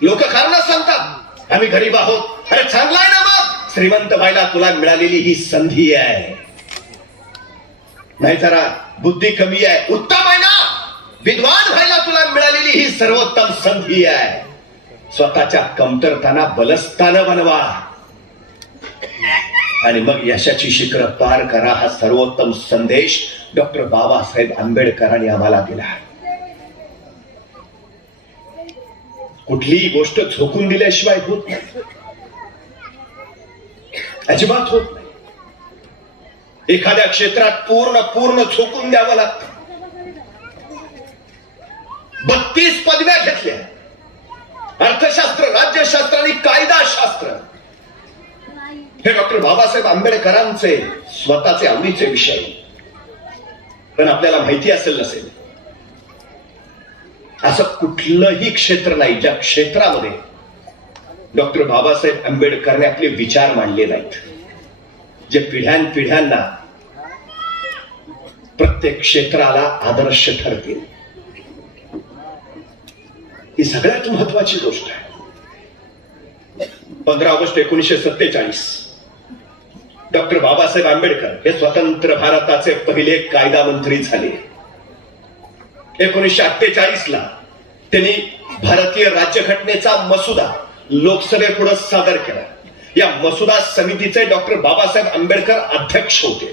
लोक कारण सांगतात आम्ही गरीब आहोत. अरे चांगला आहे ना, मग श्रीमंत व्हायला तुला मिळालेली ही संधी आहे. नाही जरा बुद्धी कमी आहे, उत्तम आहे ना. विद्वान व्हायला तुला मिळालेली ही सर्वोत्तम संधी आहे. स्वतःच्या कमतरताना बलस्थान बनवा आणि मग यशाची शिखर पार करा. हा सर्वोत्तम संदेश डॉक्टर बाबासाहेब आंबेडकरांनी आम्हाला दिला. कुठलीही गोष्ट झोकून दिल्याशिवाय होत नाही, अजिबात होत नाही. एखाद्या क्षेत्रात पूर्ण झोकून द्यावं लागतं. 32 पदव्या घेतल्या, अर्थशास्त्र, राज्यशास्त्र आणि कायदाशास्त्र. हे डॉक्टर बाबासाहेब आंबेडकरांचे स्वतःचे आवडीचे विषय. पण आपल्याला माहिती असेल नसेल, असं कुठलंही क्षेत्र नाही ज्या क्षेत्रामध्ये डॉक्टर बाबासाहेब आंबेडकरने आपले विचार मांडले नाहीत, जे पिढ्यानपिढ्यांना प्रत्येक क्षेत्राला आदर्श ठरतील. ही सगळ्यात महत्वाची गोष्ट आहे. 15 ऑगस्ट 1947 डॉक्टर बाबासाहेब आंबेडकर हे स्वतंत्र भारताचे पहिले कायदा मंत्री झाले. 1948 त्यांनी भारतीय राज्यघटनेचा मसुदा लोकसभेपुढे सादर केला. या मसुदा समितीचे डॉक्टर बाबासाहेब आंबेडकर अध्यक्ष होते.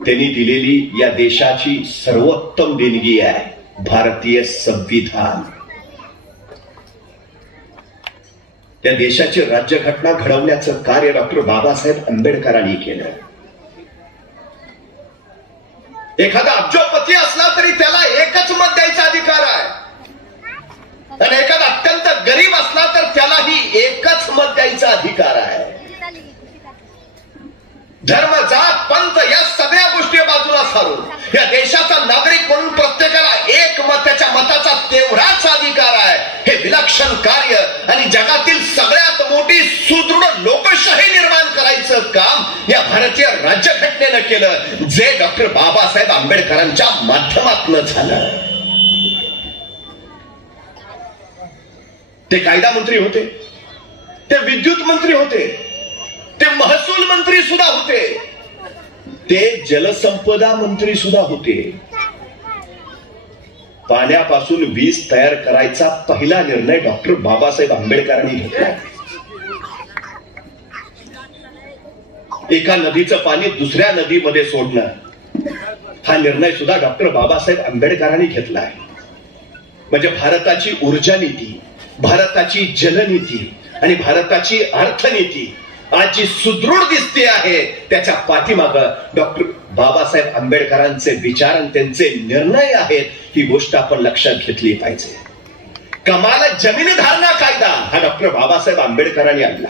त्यांनी दिलेली या देशाची सर्वोत्तम देणगी आहे भारतीय संविधान. त्या देशाची राज्यघटना घडवण्याचं कार्य डॉक्टर बाबासाहेब आंबेडकरांनी केलं. एखादा अब्जोपती असला तरी त्याला एकच मत द्यायचा अधिकार आहे, आणि एखादा अत्यंत गरीब असला तर त्यालाही एकच मत द्यायचा अधिकार आहे. धर्म, जात, पंथ या सगळ्या गोष्टी बाजूला सारून या देशाचा नागरिक म्हणून प्रत्येकाला एक त्याच्या मताचा तेवढाच अधिकार आहे. हे विलक्षण कार्य आणि जगातील सगळ्यात मोठी सुदृढ लोकशाही निर्माण करायचं काम या भारतीय राज्यघटनेनं केलं, जे डॉक्टर बाबासाहेब आंबेडकरांच्या माध्यमातून झालं. ते कायदा मंत्री होते, ते विद्युत मंत्री होते, ते महसूल मंत्री सुद्धा होते, ते जलसंपदा मंत्री सुद्धा होते. पाण्यापासून वीज तयार करायचा पहिला निर्णय डॉक्टर बाबासाहेब आंबेडकरांनी घेतला. एका नदीचं पाणी दुसऱ्या नदीमध्ये सोडणं हा निर्णय सुद्धा डॉक्टर बाबासाहेब आंबेडकरांनी घेतला आहे. म्हणजे भारताची ऊर्जा नीती, भारताची जलनीती आणि भारताची अर्थनीती आज जी सुदृढ दिसते आहे त्याच्या पाठीमाग डॉक्टर बाबासाहेब आंबेडकरांचे विचार आणि त्यांचे निर्णय आहेत. ही गोष्ट आपण लक्षात घेतली पाहिजे. कमाल जमीन धारणा कायदा हा डॉक्टर बाबासाहेब आंबेडकरांनी आणला.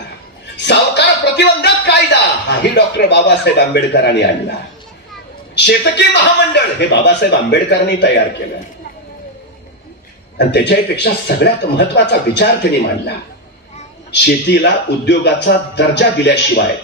सावकार प्रतिबंधक कायदा हाही डॉक्टर बाबासाहेब आंबेडकरांनी आणला. शेतकी महामंडळ हे बाबासाहेब आंबेडकरांनी तयार केलं. आणि त्याच्यापेक्षा सगळ्यात महत्वाचा विचार त्यांनी मांडला, शेतीला उद्योगाचा दर्जा दिल्याशिवाय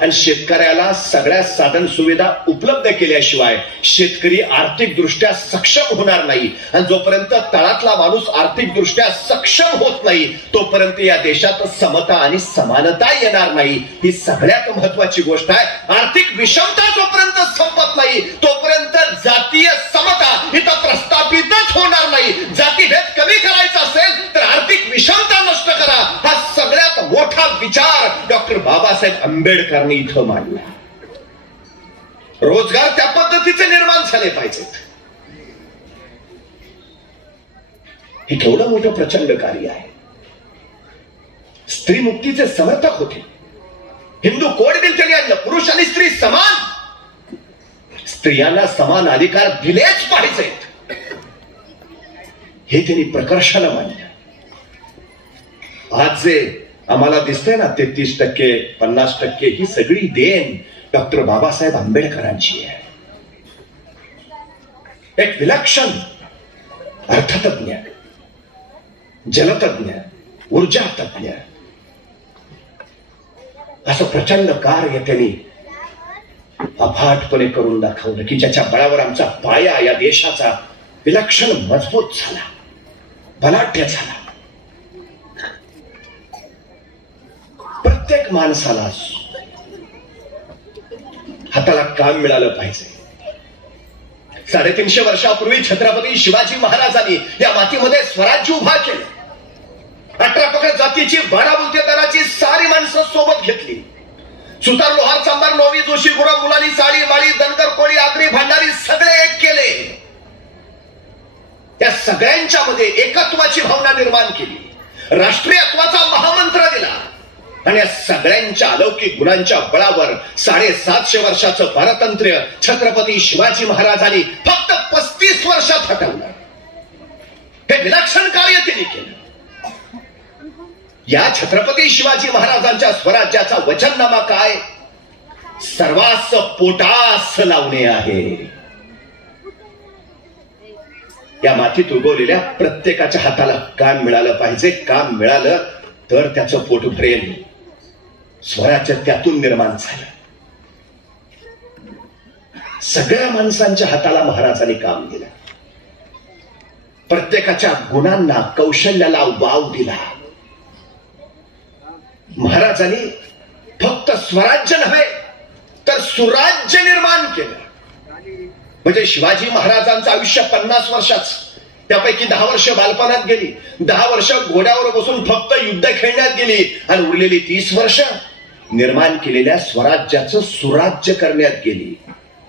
आणि शेतकऱ्याला सगळ्या साधन सुविधा उपलब्ध केल्याशिवाय शेतकरी आर्थिक दृष्ट्या सक्षम होणार नाही. आणि जोपर्यंत तळातला माणूस आर्थिक दृष्ट्या सक्षम होत नाही तोपर्यंत या देशात समता आणि समानता येणार नाही. ही सगळ्यात महत्वाची गोष्ट आहे. आर्थिक विषमता जोपर्यंत संपत नाही तोपर्यंत जातीय समता इथं प्रस्थापितच होणार नाही. जातीभेद कमी करायचा असेल तर आर्थिक विषमता नष्ट करा, हा सगळ्यात मोठा विचार डॉक्टर बाबासाहेब आंबेडकरांनी इथं मांडला. रोजगार त्या पद्धतीचे निर्माण झाले पाहिजेत. हे केवढं मोठं प्रचंड कार्य आहे. स्त्री मुक्तीचे समर्थक होते. हिंदू कोड बिल त्यांनी आणलं. पुरुष आणि स्त्री समान, स्त्रियांना समान अधिकार दिलेच पाहिजेत हे त्यांनी प्रकर्षानं मांडलं. आज जे आम्हाला दिसतंय ना 33%, 50% ही सगळी देण डॉक्टर बाबासाहेब आंबेडकरांची आहे. एक विलक्षण अर्थतज्ञ, जलतज्ञ, ऊर्जा तज्ञ असं प्रचंड कार्य त्यांनी अफाटपणे करून दाखवलं की ज्याच्या बळावर आमचा पाया या देशाचा विलक्षण मजबूत झाला, बलाढ्य झाला. प्रत्येक माणसाला हाताला काम मिळालं पाहिजे. 350 वर्षापूर्वी छत्रपती शिवाजी महाराजांनी या मातीमध्ये स्वराज्य उभा केलं. 18 पगड जातीची 12 बुद्धिदाराची सारी माणसं सोबत घेतली. सुतार, लोहार, चांभार, नोवी, जोशी, गुरव, मुलानी, साळी, माळी, धनगर, कोळी, आगरी, भांडारी सगळे एक केले. या सगळ्यांच्या मध्ये एकत्वाची भावना निर्माण केली. राष्ट्रीयत्वाचा महामंत्र दिला. आणि या सगळ्यांच्या अलौकिक गुणांच्या बळावर 750 वर्षाचं पारतंत्र्य छत्रपती शिवाजी महाराजांनी फक्त 35 वर्षात हटवलं. हे विलक्षण कार्य त्यांनी केलं. या छत्रपती शिवाजी महाराजांच्या स्वराज्याचा वचननामा काय? सर्वांस पोटास लावणे आहे. या मातीत उगवलेल्या प्रत्येकाच्या हाताला काम मिळालं पाहिजे. काम मिळालं तर त्याचं पोट भरेल. स्वराज्य त्यातून निर्माण झालं. सगळ्या माणसांच्या हाताला महाराजांनी काम दिलं. प्रत्येकाच्या गुणांना, कौशल्याला वाव दिला. महाराजांनी फक्त स्वराज्य नव्हे तर सुराज्य निर्माण केलं. म्हणजे शिवाजी महाराजांचं आयुष्य 50 वर्षाचं, त्यापैकी 10 वर्ष बालपणात गेली, 10 वर्ष घोड्यावर बसून फक्त युद्ध खेळण्यात गेली आणि उरलेली 30 वर्ष निर्माण केलेल्या स्वराज्याचं सुराज्य करण्यात गेली.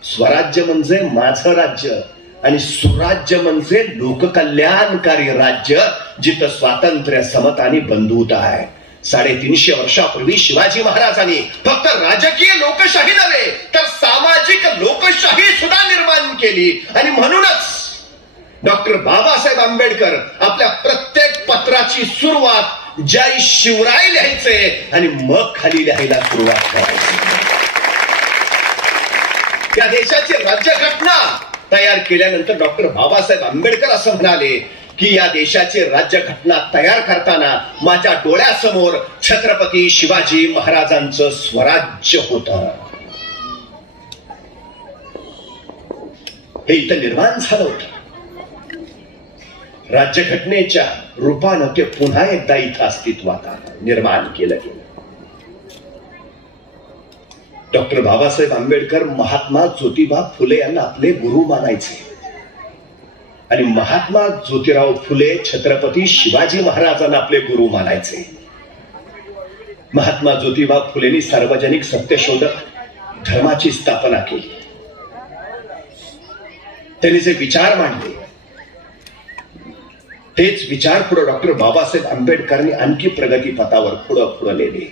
स्वराज्य म्हणजे माझं राज्य आणि सुराज्य म्हणजे लोककल्याणकारी राज्य, जिथं स्वातंत्र्य, समता आणि बंधुता आहे. 350 वर्षापूर्वी शिवाजी महाराजांनी फक्त राजकीय लोकशाही नव्हे तर सामाजिक लोकशाही सुद्धा निर्माण केली. आणि म्हणूनच डॉक्टर बाबासाहेब आंबेडकर आपल्या प्रत्येक पत्राची सुरुवात जय शिवराय लिहायचे आणि मग खाली लिहायला सुरुवात करायची. त्या देशाची राज्यघटना तयार केल्यानंतर डॉक्टर बाबासाहेब आंबेडकर असं म्हणाले की या देशाची राज्यघटना तयार करताना माझ्या डोळ्यासमोर छत्रपती शिवाजी महाराजांचं स्वराज्य होतं. हे इथं निर्माण झालं होतं. राज्यघटनेच्या रूपानं ते पुन्हा एकदा इथं अस्तित्वात आलं, निर्माण केलं गेलं. डॉक्टर बाबासाहेब आंबेडकर महात्मा ज्योतिबा फुले यांना आपले गुरु मानायचे आणि महात्मा ज्योतिराव फुले छत्रपती शिवाजी महाराजांना आपले गुरु मानायचे. महात्मा ज्योतिबा फुलेंनी सार्वजनिक सत्यशोधक धर्माची स्थापना केली. त्यांनी जे विचार मांडले तेच विचार पुढे डॉक्टर बाबासाहेब आंबेडकरांनी आणखी प्रगतीपथावर पुढे नेले.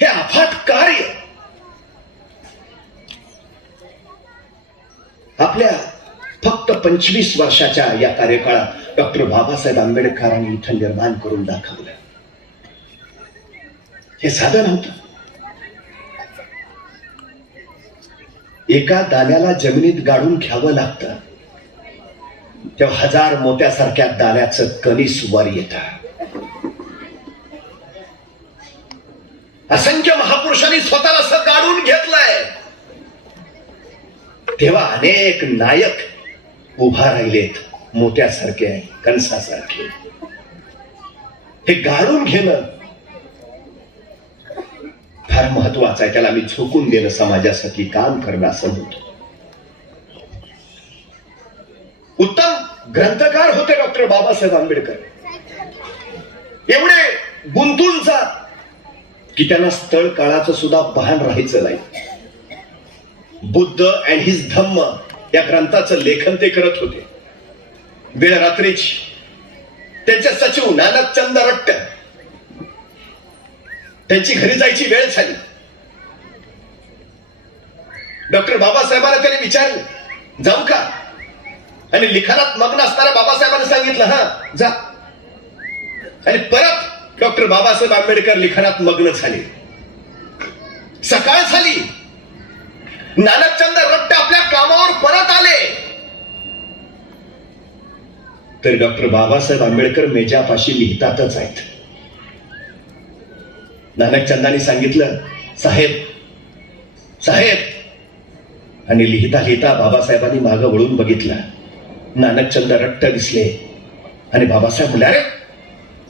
हे अफाट कार्य आपल्या फक्त 25 वर्षाच्या या कार्यकाळात डॉक्टर बाबासाहेब आंबेडकरांनी इथं निर्माण करून दाखवलं. हे साधन होतं. एका दाण्याला जमिनीत गाडून घ्यावं लागतं तेव्हा 1000 मोत्यासारख्या दाण्याचं कणीस वर येतं. असंख्य महापुरुषांनी स्वतःला असं गाडून घेतलंय तेव्हा अनेक नायक उभा राहिलेत मोत्यासारखे, कणसासारखे. हे गाडून घेणं फार महत्वाचं आहे. त्याला मी झोकून देणं, समाजासाठी काम करणं असं म्हणतो. उत्तम ग्रंथकार होते डॉक्टर बाबासाहेब आंबेडकर. एवढे गुंतून जात की त्यांना स्थळ काळाचं सुद्धा भान राहायचं नाही. बुद्ध अँड हिज धम्म या ग्रंथाचं लेखन ते करत होते. वेळ रात्रीची त्यांचे सचिव नानकचंद रट्ट त्यांची घरी जायची वेळ झाली. डॉक्टर बाबासाहेबांना त्यांनी विचारलं जाऊ का, आणि लिखाणात मग्न असणाऱ्या बाबासाहेबांनी सांगितलं हा जा. आणि परत डॉक्टर बाबासाहेब आंबेडकर लिखाणात मग्न झाले. सकाळ झाली. नानकचंद रट्ट आपल्या कामावर परत आले तर डॉक्टर बाबासाहेब आंबेडकर मेजापाशी लिहितातच आहेत. नानकचंदांनी सांगितलं साहेब साहेब, आणि लिहिता लिहिता बाबासाहेबांनी मागं वळून बघितलं. नानकचंद रट्ट दिसले आणि बाबासाहेब म्हणाले अरे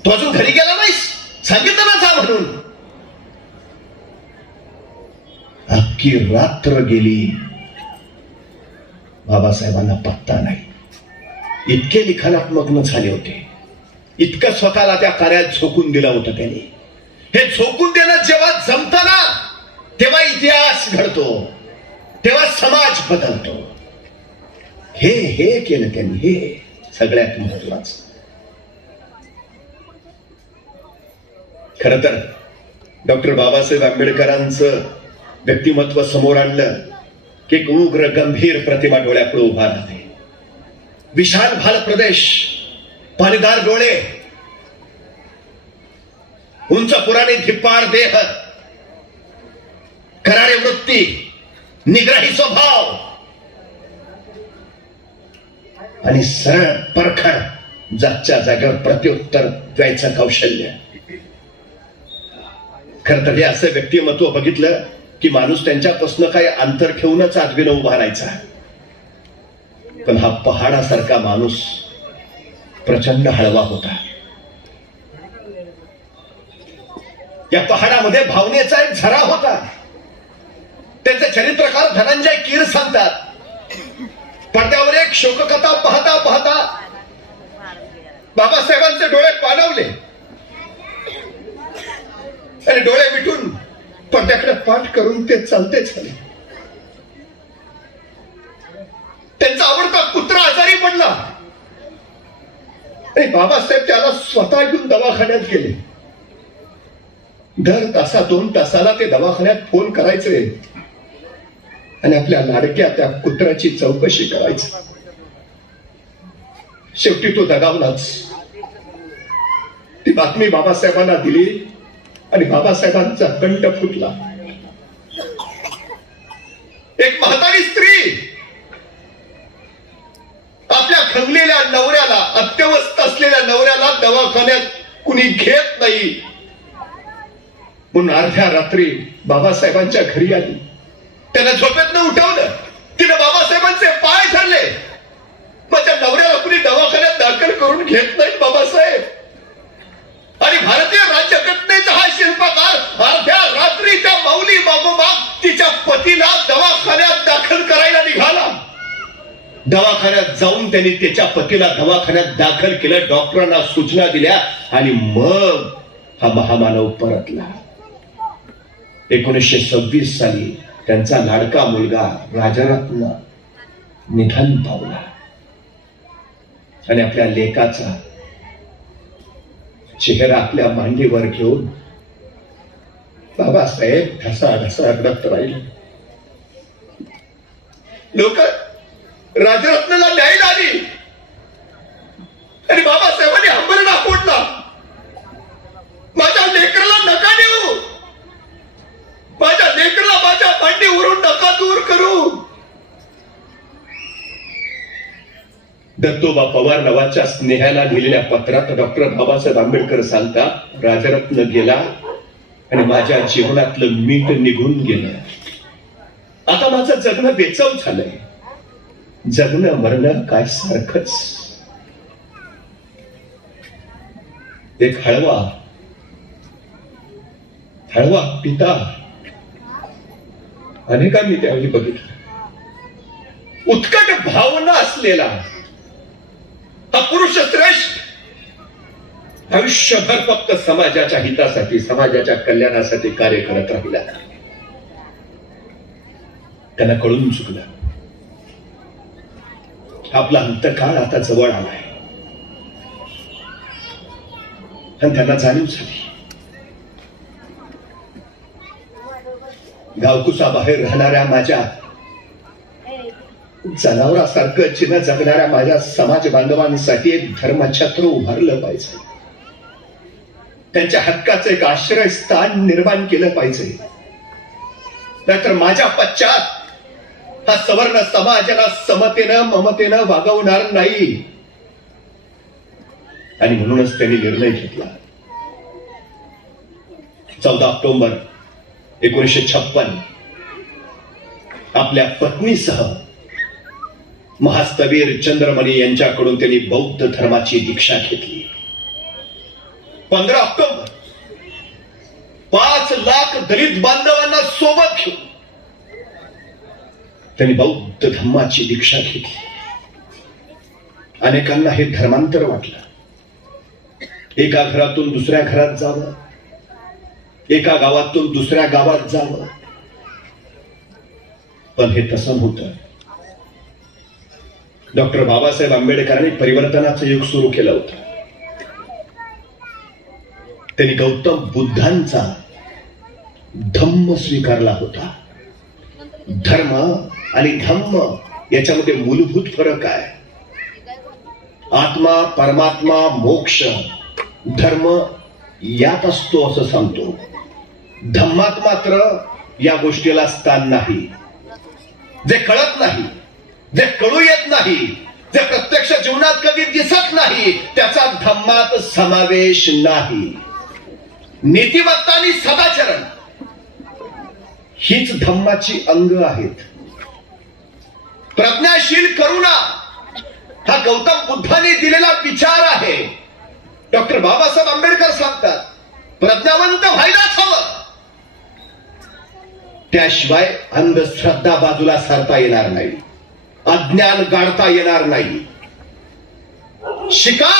तू अजून घरी गेला नाहीस, सांगितलं ना जा म्हणून. अख्खी रात्र गेली, बाबासाहेबांना पत्ता नाही. इतके लिखाणात मग्न झाले होते, इतकं स्वतःला त्या कार्यात झोकून दिलं होतं त्यांनी. हे झोकून देणं जेव्हा जमतं ना तेव्हा इतिहास घडतो, तेव्हा समाज बदलतो. हे केलं त्यांनी. हे सगळ्यात महत्वाचं. खर तर डॉक्टर बाबासाहेब आंबेडकरांचं व्यक्तिमत्व समोर आणलं की एक उग्र गंभीर प्रतिमा डोळ्यापुढे उभा राहते. विशाल भाल प्रदेश, पाणीदार डोळे, उंच पुराणे धिप्पाड देह, करारे वृत्ती, निग्रही स्वभाव आणि सरळ परखड जागच्या जागेवर प्रत्युत्तर द्यायचं कौशल्य. खर तर हे असं व्यक्तिमत्व बघितलं की माणूस त्यांच्यापासून काही अंतर ठेवूनच आदवीनं उभा राहायचा. पण हा पहाडासारखा माणूस प्रचंड हळवा होता. या पहाडामध्ये भावनेचा एक झरा होता. त्यांचे चरित्रकार धनंजय कीर सांगतात पडद्यावर एक शोककथा पाहता पाहता बाबासाहेबांचे डोळे पाणावले आणि डोळे मिटून पडद्याकडे पाठ करून ते चालते झाले. त्यांचा आवडता कुत्रा आजारी पडला आणि बाबासाहेब त्याला स्वतः घेऊन दवाखान्यात गेले. दर तासा 2 तासाला ते दवाखान्यात फोन करायचे आणि आपल्या लाडक्या त्या कुत्र्याची चौकशी करायची. शेवटी तो दगावलाच. ती बातमी बाबासाहेबांना दिली आणि बाबासाहेबांचा कंठ फुटला. एक अत्यवस्थ असलेल्या नवऱ्याला दवाखान्यात कुणी घेत नाही म्हणून अर्ध्या रात्री बाबासाहेबांच्या घरी आली. त्यांना झोपेतनं उठवलं. तिने बाबासाहेबांचे पाय धरले. माझ्या नवऱ्याला कुणी दवाखान्यात दाखल करून घेत नाहीत बाबासाहेब. आणि भारतीय राज्यघटनेचा हा शिल्पकार अर्ध्या रात्री त्या माऊली मागोमाग तिच्या पतीला दवाखान्यात दाखल करायला निघाला. दवाखान्यात जाऊन त्यांनी त्याच्या पतीला दवाखान्यात दाखल केलं. डॉक्टरांना सूचना दिल्या आणि मग हा महामानव परतला. 1926 साली त्यांचा लाडका मुलगा राजरत्न निधन पावला आणि आपल्या लेकाचा चेहरा आपल्या मांडीवर घेऊन बाबासाहेब ढसा रडत राहिले. लोक राजरत्नाला न्यायला आली आणि बाबासाहेबांनी हंबरडा फोडला. माझ्या लेकराला नका देऊ. माझ्या लेकराला माझ्या मांडीवरून नका दूर करू. दत्तोबा पवार नावाच्या स्नेहाला लिहिलेल्या पत्रात डॉक्टर बाबासाहेब आंबेडकर सांगतात, राजरत्न गेला आणि माझ्या जीवनातलं मीठ निघून गेलं. आता माझं जगणं बेचव झालंय. जगणं मरणं काय सारखंच. एक हळवा पिता अनेकांनी त्यावेळी बघितलं. उत्कट भावना असलेला हा पुरुष श्रेष्ठ आयुष्यभर फक्त समाजाच्या हितासाठी, समाजाच्या कल्याणासाठी कार्य करत राहिला. त्यांना कळून चुकलं. आपला अंतकाळ आता जवळ आलाय आणि त्यांना जाणीव झाली. गावकुसाबाहेर राहणाऱ्या माझ्या जनावरासारखं चिन्ह जगणाऱ्या माझ्या समाज बांधवांसाठी एक धर्मछत्र उभारलं पाहिजे. त्यांच्या हक्काचं एक आश्रयस्थान निर्माण केलं पाहिजे. नाहीतर माझ्या पश्चात हा सवर्ण समाजाला समतेनं ममतेनं वागवणार नाही. आणि म्हणूनच त्यांनी निर्णय घेतला. 14 ऑक्टोबर 1956 आपल्या पत्नीसह महास्तवीर चंद्रमणी यांच्याकडून त्यांनी बौद्ध धर्माची दीक्षा घेतली. 15 ऑक्टोबर 5 लाख दलित बांधवांना सोबत घेऊन त्यांनी बौद्ध धर्माची दीक्षा घेतली. अनेकांना हे धर्मांतर वाटलं. एका घरातून दुसऱ्या घरात जावं, एका गावातून दुसऱ्या गावात जावं, पण हे तसं नव्हतं. डॉक्टर बाबासाहेब आंबेडकरांनी परिवर्तनाचं युग सुरू केलं होतं. त्यांनी गौतम बुद्धांचा धम्म स्वीकारला होता. धर्म आणि धम्म याच्यामध्ये मूलभूत फरक आहे. आत्मा, परमात्मा, मोक्ष धर्म यात असतो असं सांगतो. धम्मात मात्र या गोष्टीला स्थान नाही. जे कळत नाही, जे कळू येत नाही, जे प्रत्यक्ष जीवनात कधी दिसत नाही, त्याचा धम्मात समावेश नाही. नीतिमत्ता आणि सदाचरण हीच धम्माची अंग आहेत. प्रज्ञाशील करुणा हा गौतम बुद्धांनी दिलेला विचार आहे. डॉक्टर बाबासाहेब आंबेडकर सांगतात, प्रज्ञावंत व्हायलाच हवं. त्याशिवाय अंधश्रद्धा बाजूला सारता येणार नाही, अज्ञान गाडता येणार नाही. शिका,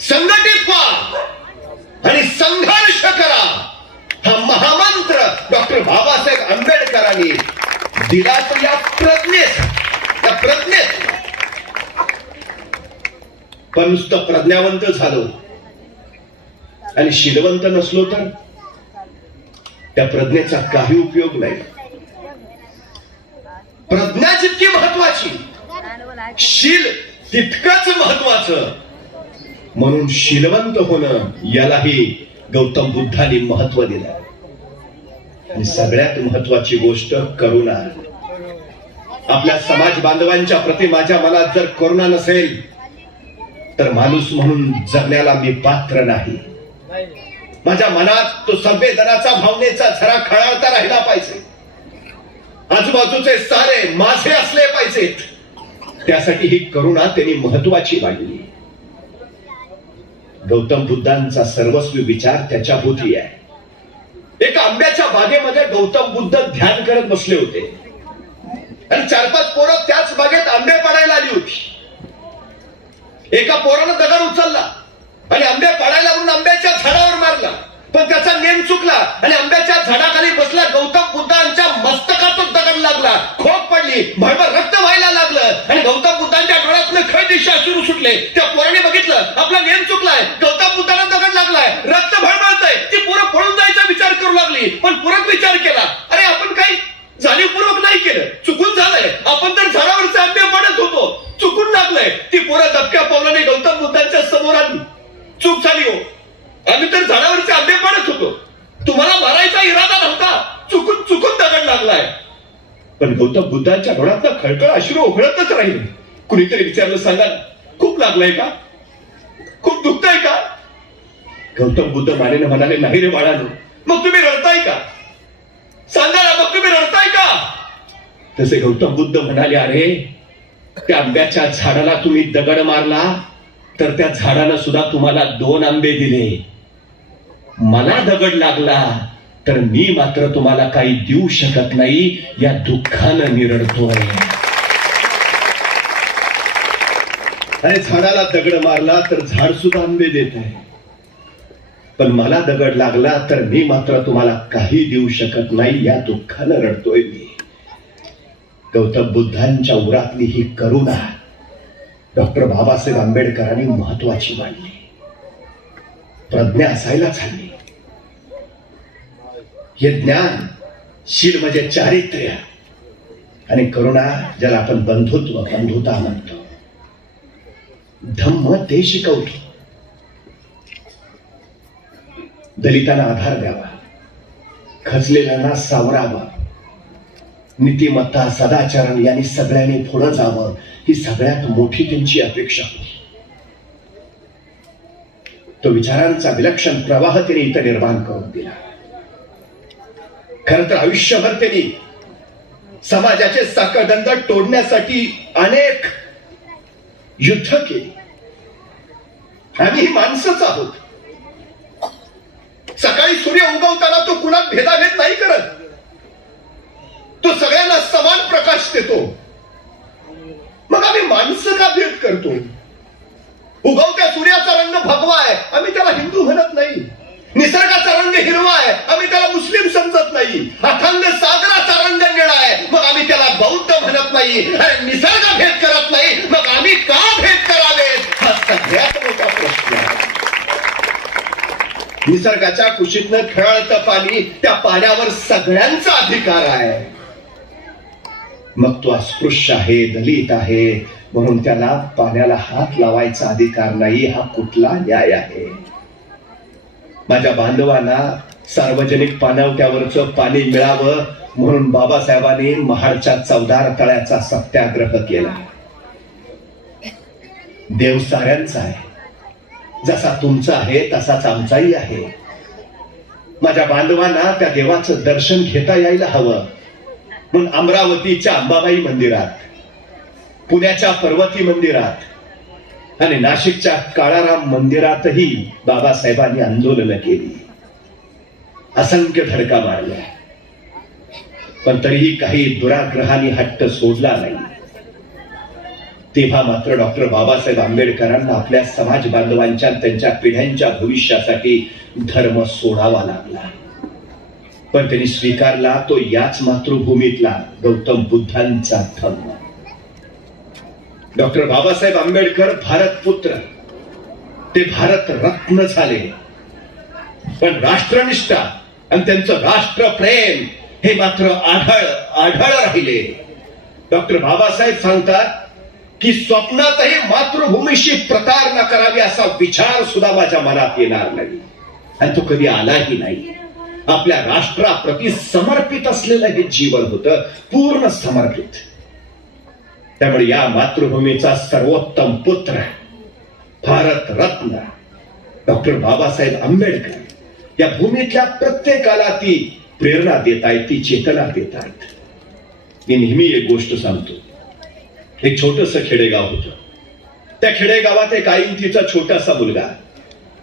संघटित व्हा आणि संघर्ष करा. हा महामंत्र डॉक्टर बाबासाहेब आंबेडकरांनी दिला. तर या प्रज्ञेत पण नुसतं प्रज्ञावंत झालो आणि शीलवंत नसलो तर त्या प्रज्ञेचा काही उपयोग नाही. प्रज्ञा जितकी महत्वाची, शील तितकंच महत्वाचं. म्हणून शीलवंत होणं यालाही गौतम बुद्धांनी महत्व दिलं. आणि सगळ्यात महत्वाची गोष्ट करुणा. आपल्या समाज बांधवांच्या प्रती माझ्या मनात जर करुणा नसेल तर माणूस म्हणून जगण्याला मी पात्र नाही. माझ्या मनात तो संवेदनाचा भावनेचा झरा खळाळता राहिला पाहिजे. आजूबाजूचे सारे माझे असले पाहिजेत. त्यासाठी ही करुणा त्यांनी महत्वाची मांडली. गौतम बुद्धांचा सर्वस्वी विचार त्याच्या भोवती आहे. एका आंब्याच्या बागेमध्ये गौतम बुद्ध ध्यान करत बसले होते आणि 4-5 पोरं त्याच बागेत आंबे पाडायला आली होती. एका पोरानं दगड उचलला आणि आंबे पाडायला म्हणून आंब्याच्या झाडावर मारला, पण त्याचा नेम चुकला आणि आंब्याच्या झाडाखाली बसला गौतम बुद्धांच्या मस्तकातच दगड लागला. खोक पडली, भरभर रक्त व्हायला लागलं आणि गौतम बुद्धांच्या डोळ्यातनं खळदिशा सुरू सुटले. त्या पोराने बघितलं आपला नेम चुकलाय, गौतम बुद्धांना दगड लागलाय, रक्त भळभळतंय. ती पोरं पळून जायचा विचार करू लागली, पण परत विचार केला, अरे आपण काही जाणीवपूर्वक नाही केलं, चुकून झालंय. आपण तर झाडावरचे आंबे पाडत होतो, चुकून लागलंय. ती पोरं दबक्या पावलाने गौतम बुद्धांच्या समोर आली. चूक झाली हो, आम्ही तर झाडावरचे आंबे पाडत होतो, तुम्हाला मारायचा इरादा नव्हता, चुकून दगड लागलाय. पण गौतम बुद्धांच्या डोळ्यात खळखळ अश्रू ओघळतच राहिले. कुणीतरी विचारलं, सांगा खूप लागलाय का, खूप दुखतंय का? गौतम बुद्ध मानेने म्हणाले, नाही रे बाळानो. मग तुम्ही रडताय का? सांगा ना, मग तुम्ही रडताय का? तसे गौतम बुद्ध म्हणाले, अरे त्या आंब्याच्या झाडाला तुम्ही दगड मारला तर त्या झाडानं सुद्धा तुम्हाला 2 आंबे दिले. मला दगड लागला तर मी मात्र तुम्हाला काही देऊ शकत नाही, या दुःखानं मी रडतोय. अरे झाडाला दगड मारला तर झाड सुद्धा आंबे देत आहे, पण मला दगड लागला तर मी मात्र तुम्हाला काही देऊ शकत नाही, या दुःखानं रडतोय मी. गौतम बुद्धांच्या उरातली ही करुणा डॉक्टर बाबासाहेब आंबेडकरांनी महत्वाची मांडली. प्रज्ञा असायलाच हवी. हे ज्ञान, शील म्हणजे चारित्र्य, आणि करुणा ज्याला आपण बंधुता म्हणतो. धम्म ते शिकवतो. दलितांना आधार द्यावा, खचलेल्यांना सावरावं, नीतिमत्ता सदाचरण यांनी सगळ्यांनी पुढे जावं, ही सगळ्यात मोठी त्यांची अपेक्षा होती. तो विचारांचा विलक्षण प्रवाह त्यांनी इथं निर्माण करून दिला. खरं तर आयुष्यभर त्यांनी समाजाचे साखळदंड तोडण्यासाठी अनेक युद्ध केली. आम्ही ही माणसंच आहोत. सकाळी सूर्य उगवताना तो कुणात भेदाभेद नाही करत, तो सगळ्यांना समान प्रकाश देतो. मग आम्ही माणसं का भेद करतो? उगवत्या सूर्याचा रंग भगवा आहे, आम्ही त्याला हिंदू म्हणत नाही. निसर्गाचा रंग हिरवा आहे, आम्ही त्याला मुस्लिम समजत नाही. अखंड सागराचा रंग निळा आहे, मग आम्ही त्याला बौद्ध म्हणत नाही. अरे निसर्ग भेद करत नाही, मग आम्ही का भेद करावेत, हा सगळ्यात मोठा प्रश्न आहे. निसर्गाच्या कुशीतनं खेळतं पाणी, त्या पाण्यावर सगळ्यांचा अधिकार आहे. मग तो अस्पृश्य आहे, दलित आहे म्हणून त्याला पाण्याला हात लावायचा अधिकार नाही, हा कुठला न्याय आहे? माझ्या बांधवांना सार्वजनिक पाणवठ्यावरचं पाणी मिळावं म्हणून बाबासाहेबांनी महाडच्या 14 तळ्याचा सत्याग्रह केला. देव साऱ्यांचा आहे, जसा तुमचा आहे तसाच आमचाही आहे. माझ्या बांधवांना त्या देवाचं दर्शन घेता यायला हवं म्हणून अमरावतीच्या अंबाबाई मंदिरात, पुण्याच्या पर्वती मंदिरात आणि नाशिकच्या काळाराम मंदिरातही बाबासाहेबांनी आंदोलनं केली, असंख्य धडका मारल्या. पण तरीही काही दुराग्रहांनी हट्ट सोडला नाही. तेव्हा मात्र डॉक्टर बाबासाहेब आंबेडकरांना आपल्या समाज बांधवांच्या, त्यांच्या पिढ्यांच्या भविष्यासाठी धर्म सोडावा लागला. पण त्यांनी स्वीकारला तो याच मातृभूमीतला गौतम बुद्धांचा धम्म. डॉक्टर बाबासाहेब आंबेडकर भारतपुत्र, ते भारत रत्न झाले, पण राष्ट्रनिष्ठा आणि त्यांचं राष्ट्रप्रेम हे मात्र आढळ राहिले. डॉक्टर बाबासाहेब सांगतात की स्वप्नातही मातृभूमीशी प्रतारणा करावी असा विचार सुद्धा माझ्या मनात येणार नाही, आणि तो कधी आलाही नाही. आपल्या राष्ट्राप्रती समर्पित असलेलं हे जीवन होतं, पूर्ण समर्पित. त्यामुळे या मातृभूमीचा सर्वोत्तम पुत्र भारत रत्न डॉक्टर बाबासाहेब आंबेडकर या भूमीतल्या प्रत्येकाला ती प्रेरणा देत आहेत, ती चेतना देत आहेत. मी नेहमी एक गोष्ट सांगतो. एक छोटस खेडेगाव होतं. त्या खेडेगावात एक आई तिचा छोटासा मुलगा.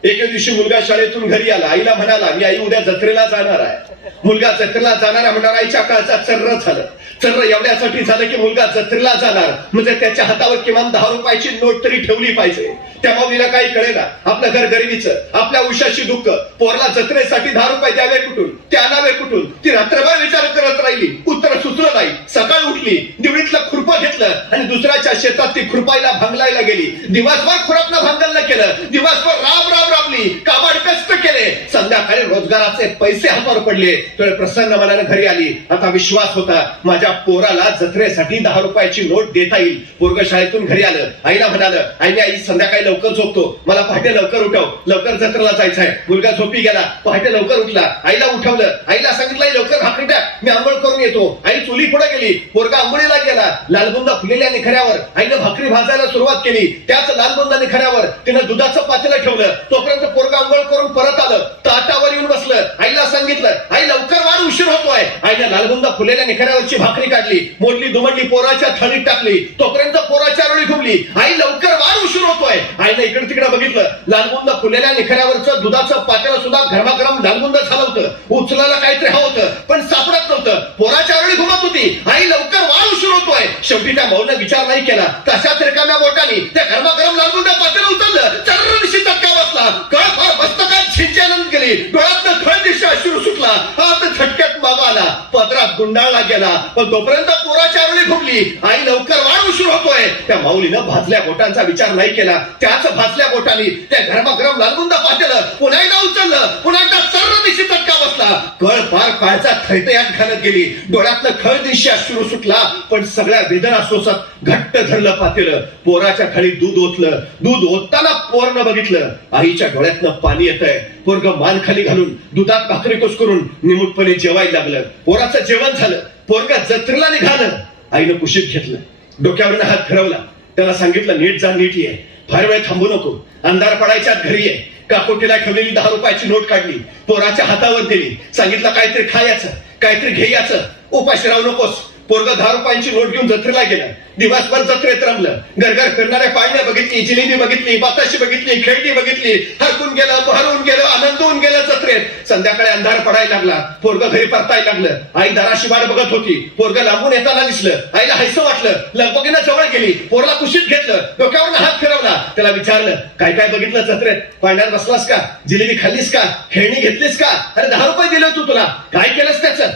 एके दिवशी मुलगा शाळेतून घरी आला. आईला म्हणाला, मी आई उद्या जत्रेला जाणार आहे. मुलगा जत्रेला जाणार म्हणणार. आईच्या काळचा चर्र झालं. चर्र एवढ्यासाठी झालं की मुलगा जत्रेला जाणार म्हणजे त्याच्या हातावर किमान 10 रुपयाची नोट तरी ठेवली पाहिजे. त्या माऊलीला काही कळेना. आपलं घर गरिबीचं, आपल्या उशाशी दुःख. पोरला जत्रेसाठी 10 रुपये द्यावे कुठून, ते आणावे कुठून. ती रात्रभर विचार करत राहिली. उत्तर सुचलं नाही. सकाळी उठली, दिवळीतलं खुरपं घेतलं आणि दुसऱ्याच्या शेतात ती खुरपायला भांगलायला गेली. दिवसभर खुरपणं भांगलनं केलं. दिवसभर राब राब राबली, काबाड कष्ट केले. संध्याकाळी रोजगाराचे पैसे हातावर पडले. तर प्रसन्न मनाने घरी आली. आता विश्वास होता माझ्या पोराला जत्रेसाठी 10 रुपयाची नोट देता येईल. पोरग शाळेतून घरी आलं. आईला म्हणालं, आई संध्याकाळी लवकर झोपतो, मला पहाटे लवकर उठव, लवकर जत्रेला जायचंय. मुलगा झोपी गेला. पहाटे लवकर उठला. आईला उठवलं. आईला सांगितलं, लवकर भाकरी टाक, मी आंघोळ करून येतो. आई चुली पुढे गेली. पोरगा आंघोळीला गेला. लालबुंदा फुलेल्या निखऱ्यावर आईनं भाकरी भाजायला सुरुवात केली. त्याच लालबुंदा निखऱ्यावर तिनं दुधाचं पातेलं ठेवलं. तोपर्यंत पोरगा आंघोळ करून परत आलं. ताटावर येऊन बसलं. आईला सांगितलं, आई लवकर वाढ, उशीर होतोय. आईने लालबुंदा फुलेल्या निखऱ्यावरची भाकरी काढली, मोडली दुमडली, पोराच्या थाळीत टाकली. तोपर्यंत पोराच्या वेळी घुमली. आई लवकर वाढ, उशीर होतोय. आईने इकडे तिकडे बघितलं. लालबुंदा फुलेल्या निखऱ्यावरचं दुधाचं पातेलं सुद्धा गरमागरम लालबुंद झालं होतं. उचलायला काहीतरी हवं होतं पण सापडत नव्हतं. पोराच्या वेळी घुमत होती. आई लवकर वाढ, उशीर होतोय. शेवटी त्या मौनं विचार नाही केला. तशाच रिकाम्या बोटाने त्या गरमागरम लालबुंदा पातेलं उचललं. चर्रदिशी चटका बसला. कळ फार मस्तकात झिंच्यानंद गेली. डोळ्यातनं खळ दिशा अश्रू सुटला. हात झटक्यात मागा आला. पदरात गुंडाळला गेला. पण तोपर्यंत पोराच्या वेळी घुमली. आई लवकर वाढ, उशीर होतोय. त्या माऊलीनं भाजल्या बोटांचा विचार नाही केला. त्याच भाजल्या बोटाने त्या गरमागरम लालबुंदा पातेलं पुन्हा एकदा उचललं. पुन्हा एकदा चर्रदिशी चटका बसला. कळ पार काळचा थैतयात घालत गेली. डोळ्यातनं खळ दिशी अश्रू सुटला. पण सगळ्या वेदना सोसत घट्ट धरलं पातेलं. पोराच्या खाली दूध ओतलं. दूध ओतताना पोरनं बघितलं आईच्या डोळ्यातनं पाणी येतंय. पोरग मान खाली घालून दुधात भाकरी कुस्करून निमूटपणे जेवायला लागलं. पोराचं जेवण झालं. पोरग जत्रेला निघालं. आईनं कुशीत घेतलं. डोक्यावरनं हात फिरवला. त्याला सांगितलं, नीट जा, नीट ये, फार वेळ थांबू नको, अंधार पडायच्यात घरी ये. काकोटीला ठेवलेली 10 रुपयाची नोट काढली. पोराच्या हातावर दिली. सांगितलं, काहीतरी खायचं, काहीतरी घ्यायचं, उपाशी राहू नकोस. पोरग 10 रुपयांची नोट घेऊन जत्रेला गेला. दिवसभर जत्रेत रमलं. घरघर फिरणाऱ्या पाळण्या बघितली, जिलेबी बघितली, बाताशी बघितली, खेळणी बघितली. हरकून गेलं, बहरून गेलं, आनंद होऊन गेलं जत्रेत. संध्याकाळी अंधार पडायला लागला. पोरग घरी परतायला लागलं. आई दाराशी वाट बघत होती. पोरग लांबून येताना दिसलं. आईला हायसं वाटलं. लगबगीनं जवळ गेली. पोरला कुशीत घेतलं. डोक्यावरून हात फिरवला. त्याला विचारलं, काय काय बघितलं जत्रेत? पाळण्यात बसलास का? जिलेबी खाल्लीस का? खेळणी घेतलीस का? अरे 10 रुपये दिले तू, तुला काय केलंस त्याचं?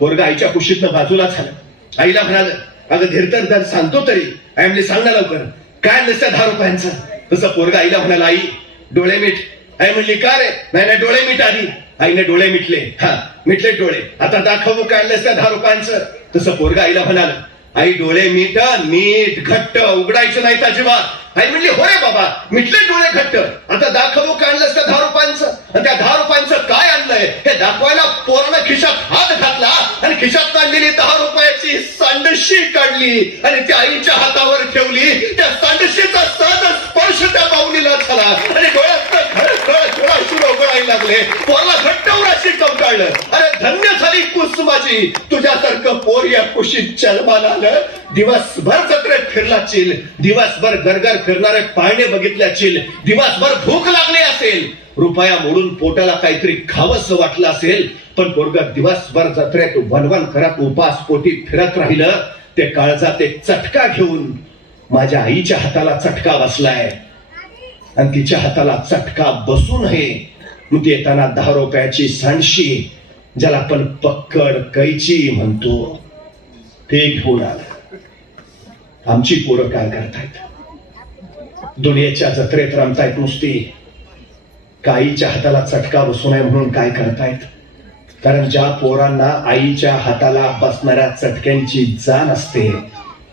पोरग आईच्या कुशीतनं बाजूला झालं. आईला म्हणालं, अगं धीरतर सांगतो तरी. आई म्हणली, सांग ना लवकर, काय आणलंस त्या 10 रुपयांचं? तसं पोरगा आईला म्हणाला, आई डोळे मीठ. आई म्हणली, का रे? नाही डोळे मीठ आधी. आईने डोळे मिटले. हा मिटले डोळे. आता दाखवू काय आणलंस त्या 10 रुपयांचं? तसं पोरगा आईला म्हणालं, आई डोळे मीठ, नीट घट्ट उघडायचं नाही अजिबात. आई म्हणली, हो रे बाबा, मिटले डोळे घट्ट. आता दाखवू काय आणलंस त्या 10 रुपयांचं? आणि त्या 10 रुपयांचं काय आणलंय हे दाखवायला पोरानं खिशात हात घातला आणि खिशात काढलेली 10 रुपयाची सांडशी काढली आणि त्या आईच्या हातावर ठेवली. त्या सांडशीचा सहज स्पर्श त्या माऊलीला झाला आणि डोळ्यात सुरू उघडायला लागले. पोरला घट्ट उराशी कवटाळलं. अरे धन्य झाली कुस माझी, तुझ्यासारखं पोर या कुशीत जन्माला आलं. दिवसभर जत्रेत फिरलाचील, दिवसभर गरगर फिरणारे पाळणे बघितल्याचील, दिवसभर भूक लागली असेल, रुपया मोडून पोटाला काहीतरी खावंसं वाटलं असेल. पण पोरग दिवसभर जत्रेत वनवन करत उपास पोटी फिरत राहिलं. ते काळजात एक चटका घेऊन माझ्या आईच्या हाताला चटका बसलाय आणि तिच्या हाताला चटका बसू नये मग येताना 10 रुपयाची सांडशी, ज्याला आपण पक्कड कैची म्हणतो, ते घेऊन आलं. आमची पोरं काय करतायत? दुनियेच्या जत्रेत रमतायत नुसती. आईच्या हाताला चटका बसू नये म्हणून काय करतायत? कारण ज्या पोरांना आईच्या हाताला बसणाऱ्या चटक्यांची जाण असते,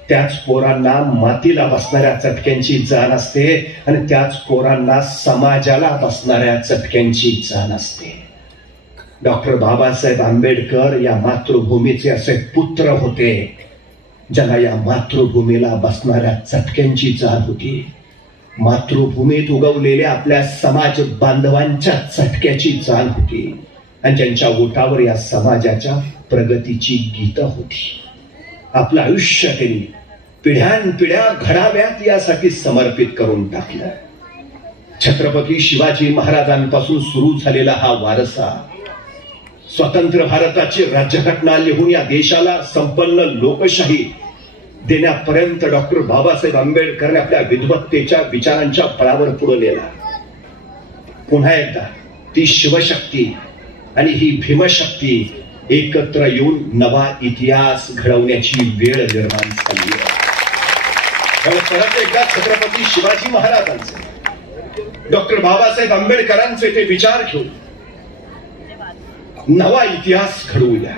त्याच पोरांना मातीला बसणाऱ्या चटक्यांची जाण असते आणि त्याच पोरांना समाजाला बसणाऱ्या चटक्यांची जाण असते. डॉक्टर बाबासाहेब आंबेडकर या मातृभूमीचे असे पुत्र होते ज्यांना या मातृभूमीला बसणाऱ्या चटक्यांची जाण होती. मातृभूमीत उगवलेल्या आपल्या समाज बांधवांच्या चटक्याची जाण होती आणि ज्यांच्या ओठावर या समाजाच्या प्रगतीची गीतं होती. आपलं आयुष्य त्यांनी पिढ्यानपिढ्या घडाव्यात यासाठी समर्पित करून टाकलं. छत्रपती शिवाजी महाराजांपासून सुरू झालेला हा वारसा, स्वतंत्र भारताची राज्यघटना लिहून या देशाला संपन्न लोकशाही देण्यापर्यंत डॉक्टर बाबासाहेब आंबेडकरने आपल्या विद्वत्तेच्या विचारांच्या बळावर पुढे नेला. पुन्हा एकदा ती शिवशक्ती आणि ही भीमशक्ती एकत्र येऊन नवा इतिहास घडवण्याची वेळ निर्माण झाली आहे. परत एकदा छत्रपती शिवाजी महाराजांचे, डॉक्टर बाबासाहेब आंबेडकरांचे ते विचार घेऊन नवा इतिहास घडवूया.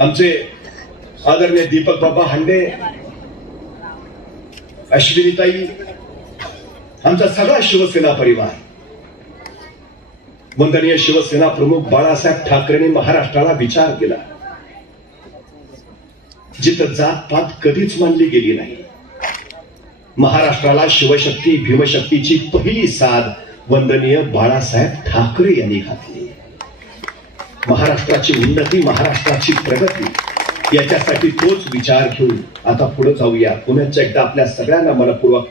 आमचे आदरणीय दीपक बाबा हांडे, अश्विनीताई, आमचा सगळा शिवसेना परिवार, वंदनीय शिवसेना प्रमुख बाळासाहेब ठाकरेंनी महाराष्ट्राला विचार केला जिथं जातपात कधीच मानली गेली नाही. महाराष्ट्राला शिवशक्ती भीमशक्तीची पहिली साथ वंदनीय बाळासाहेब ठाकरे यांनी घातली. महाराष्ट्राची उन्नती, महाराष्ट्राची प्रगती याच्यासाठी तोच विचार घेऊन आता पुढे जाऊया. पुन्हा एकदा आपल्या सगळ्यांना मनपूर्वक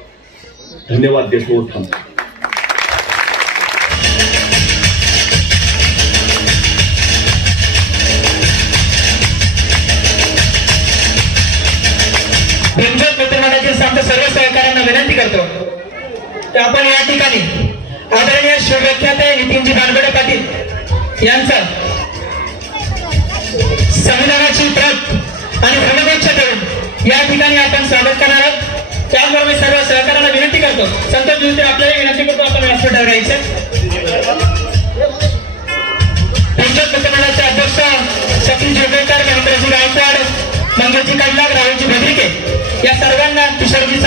धन्यवाद देतो. थांबतो. सर्व सहकाऱ्यांना विनंती करतो की आपण या ठिकाणी आदरणीय शिवविख्यात नितीनजी दानगडे पाटील यांचं संविधानाची प्रत आणि धर्मदीक्षा देऊन या ठिकाणी आपण स्वागत करणार आहोत. त्याचबरोबर मी सर्व सहकाऱ्यांना विनंती करतो, संतोष जुलते आपल्याला विनंती करतो आपण व्यासपीठावर राहायचं. पंचायत मंत्रिमंडळाचे अध्यक्ष सतीश जोगळेकर, महेंद्रजी गायकवाड, मंगेशजी कडलाग, राहुलजी भद्रिके या सर्वांना, किशोरजी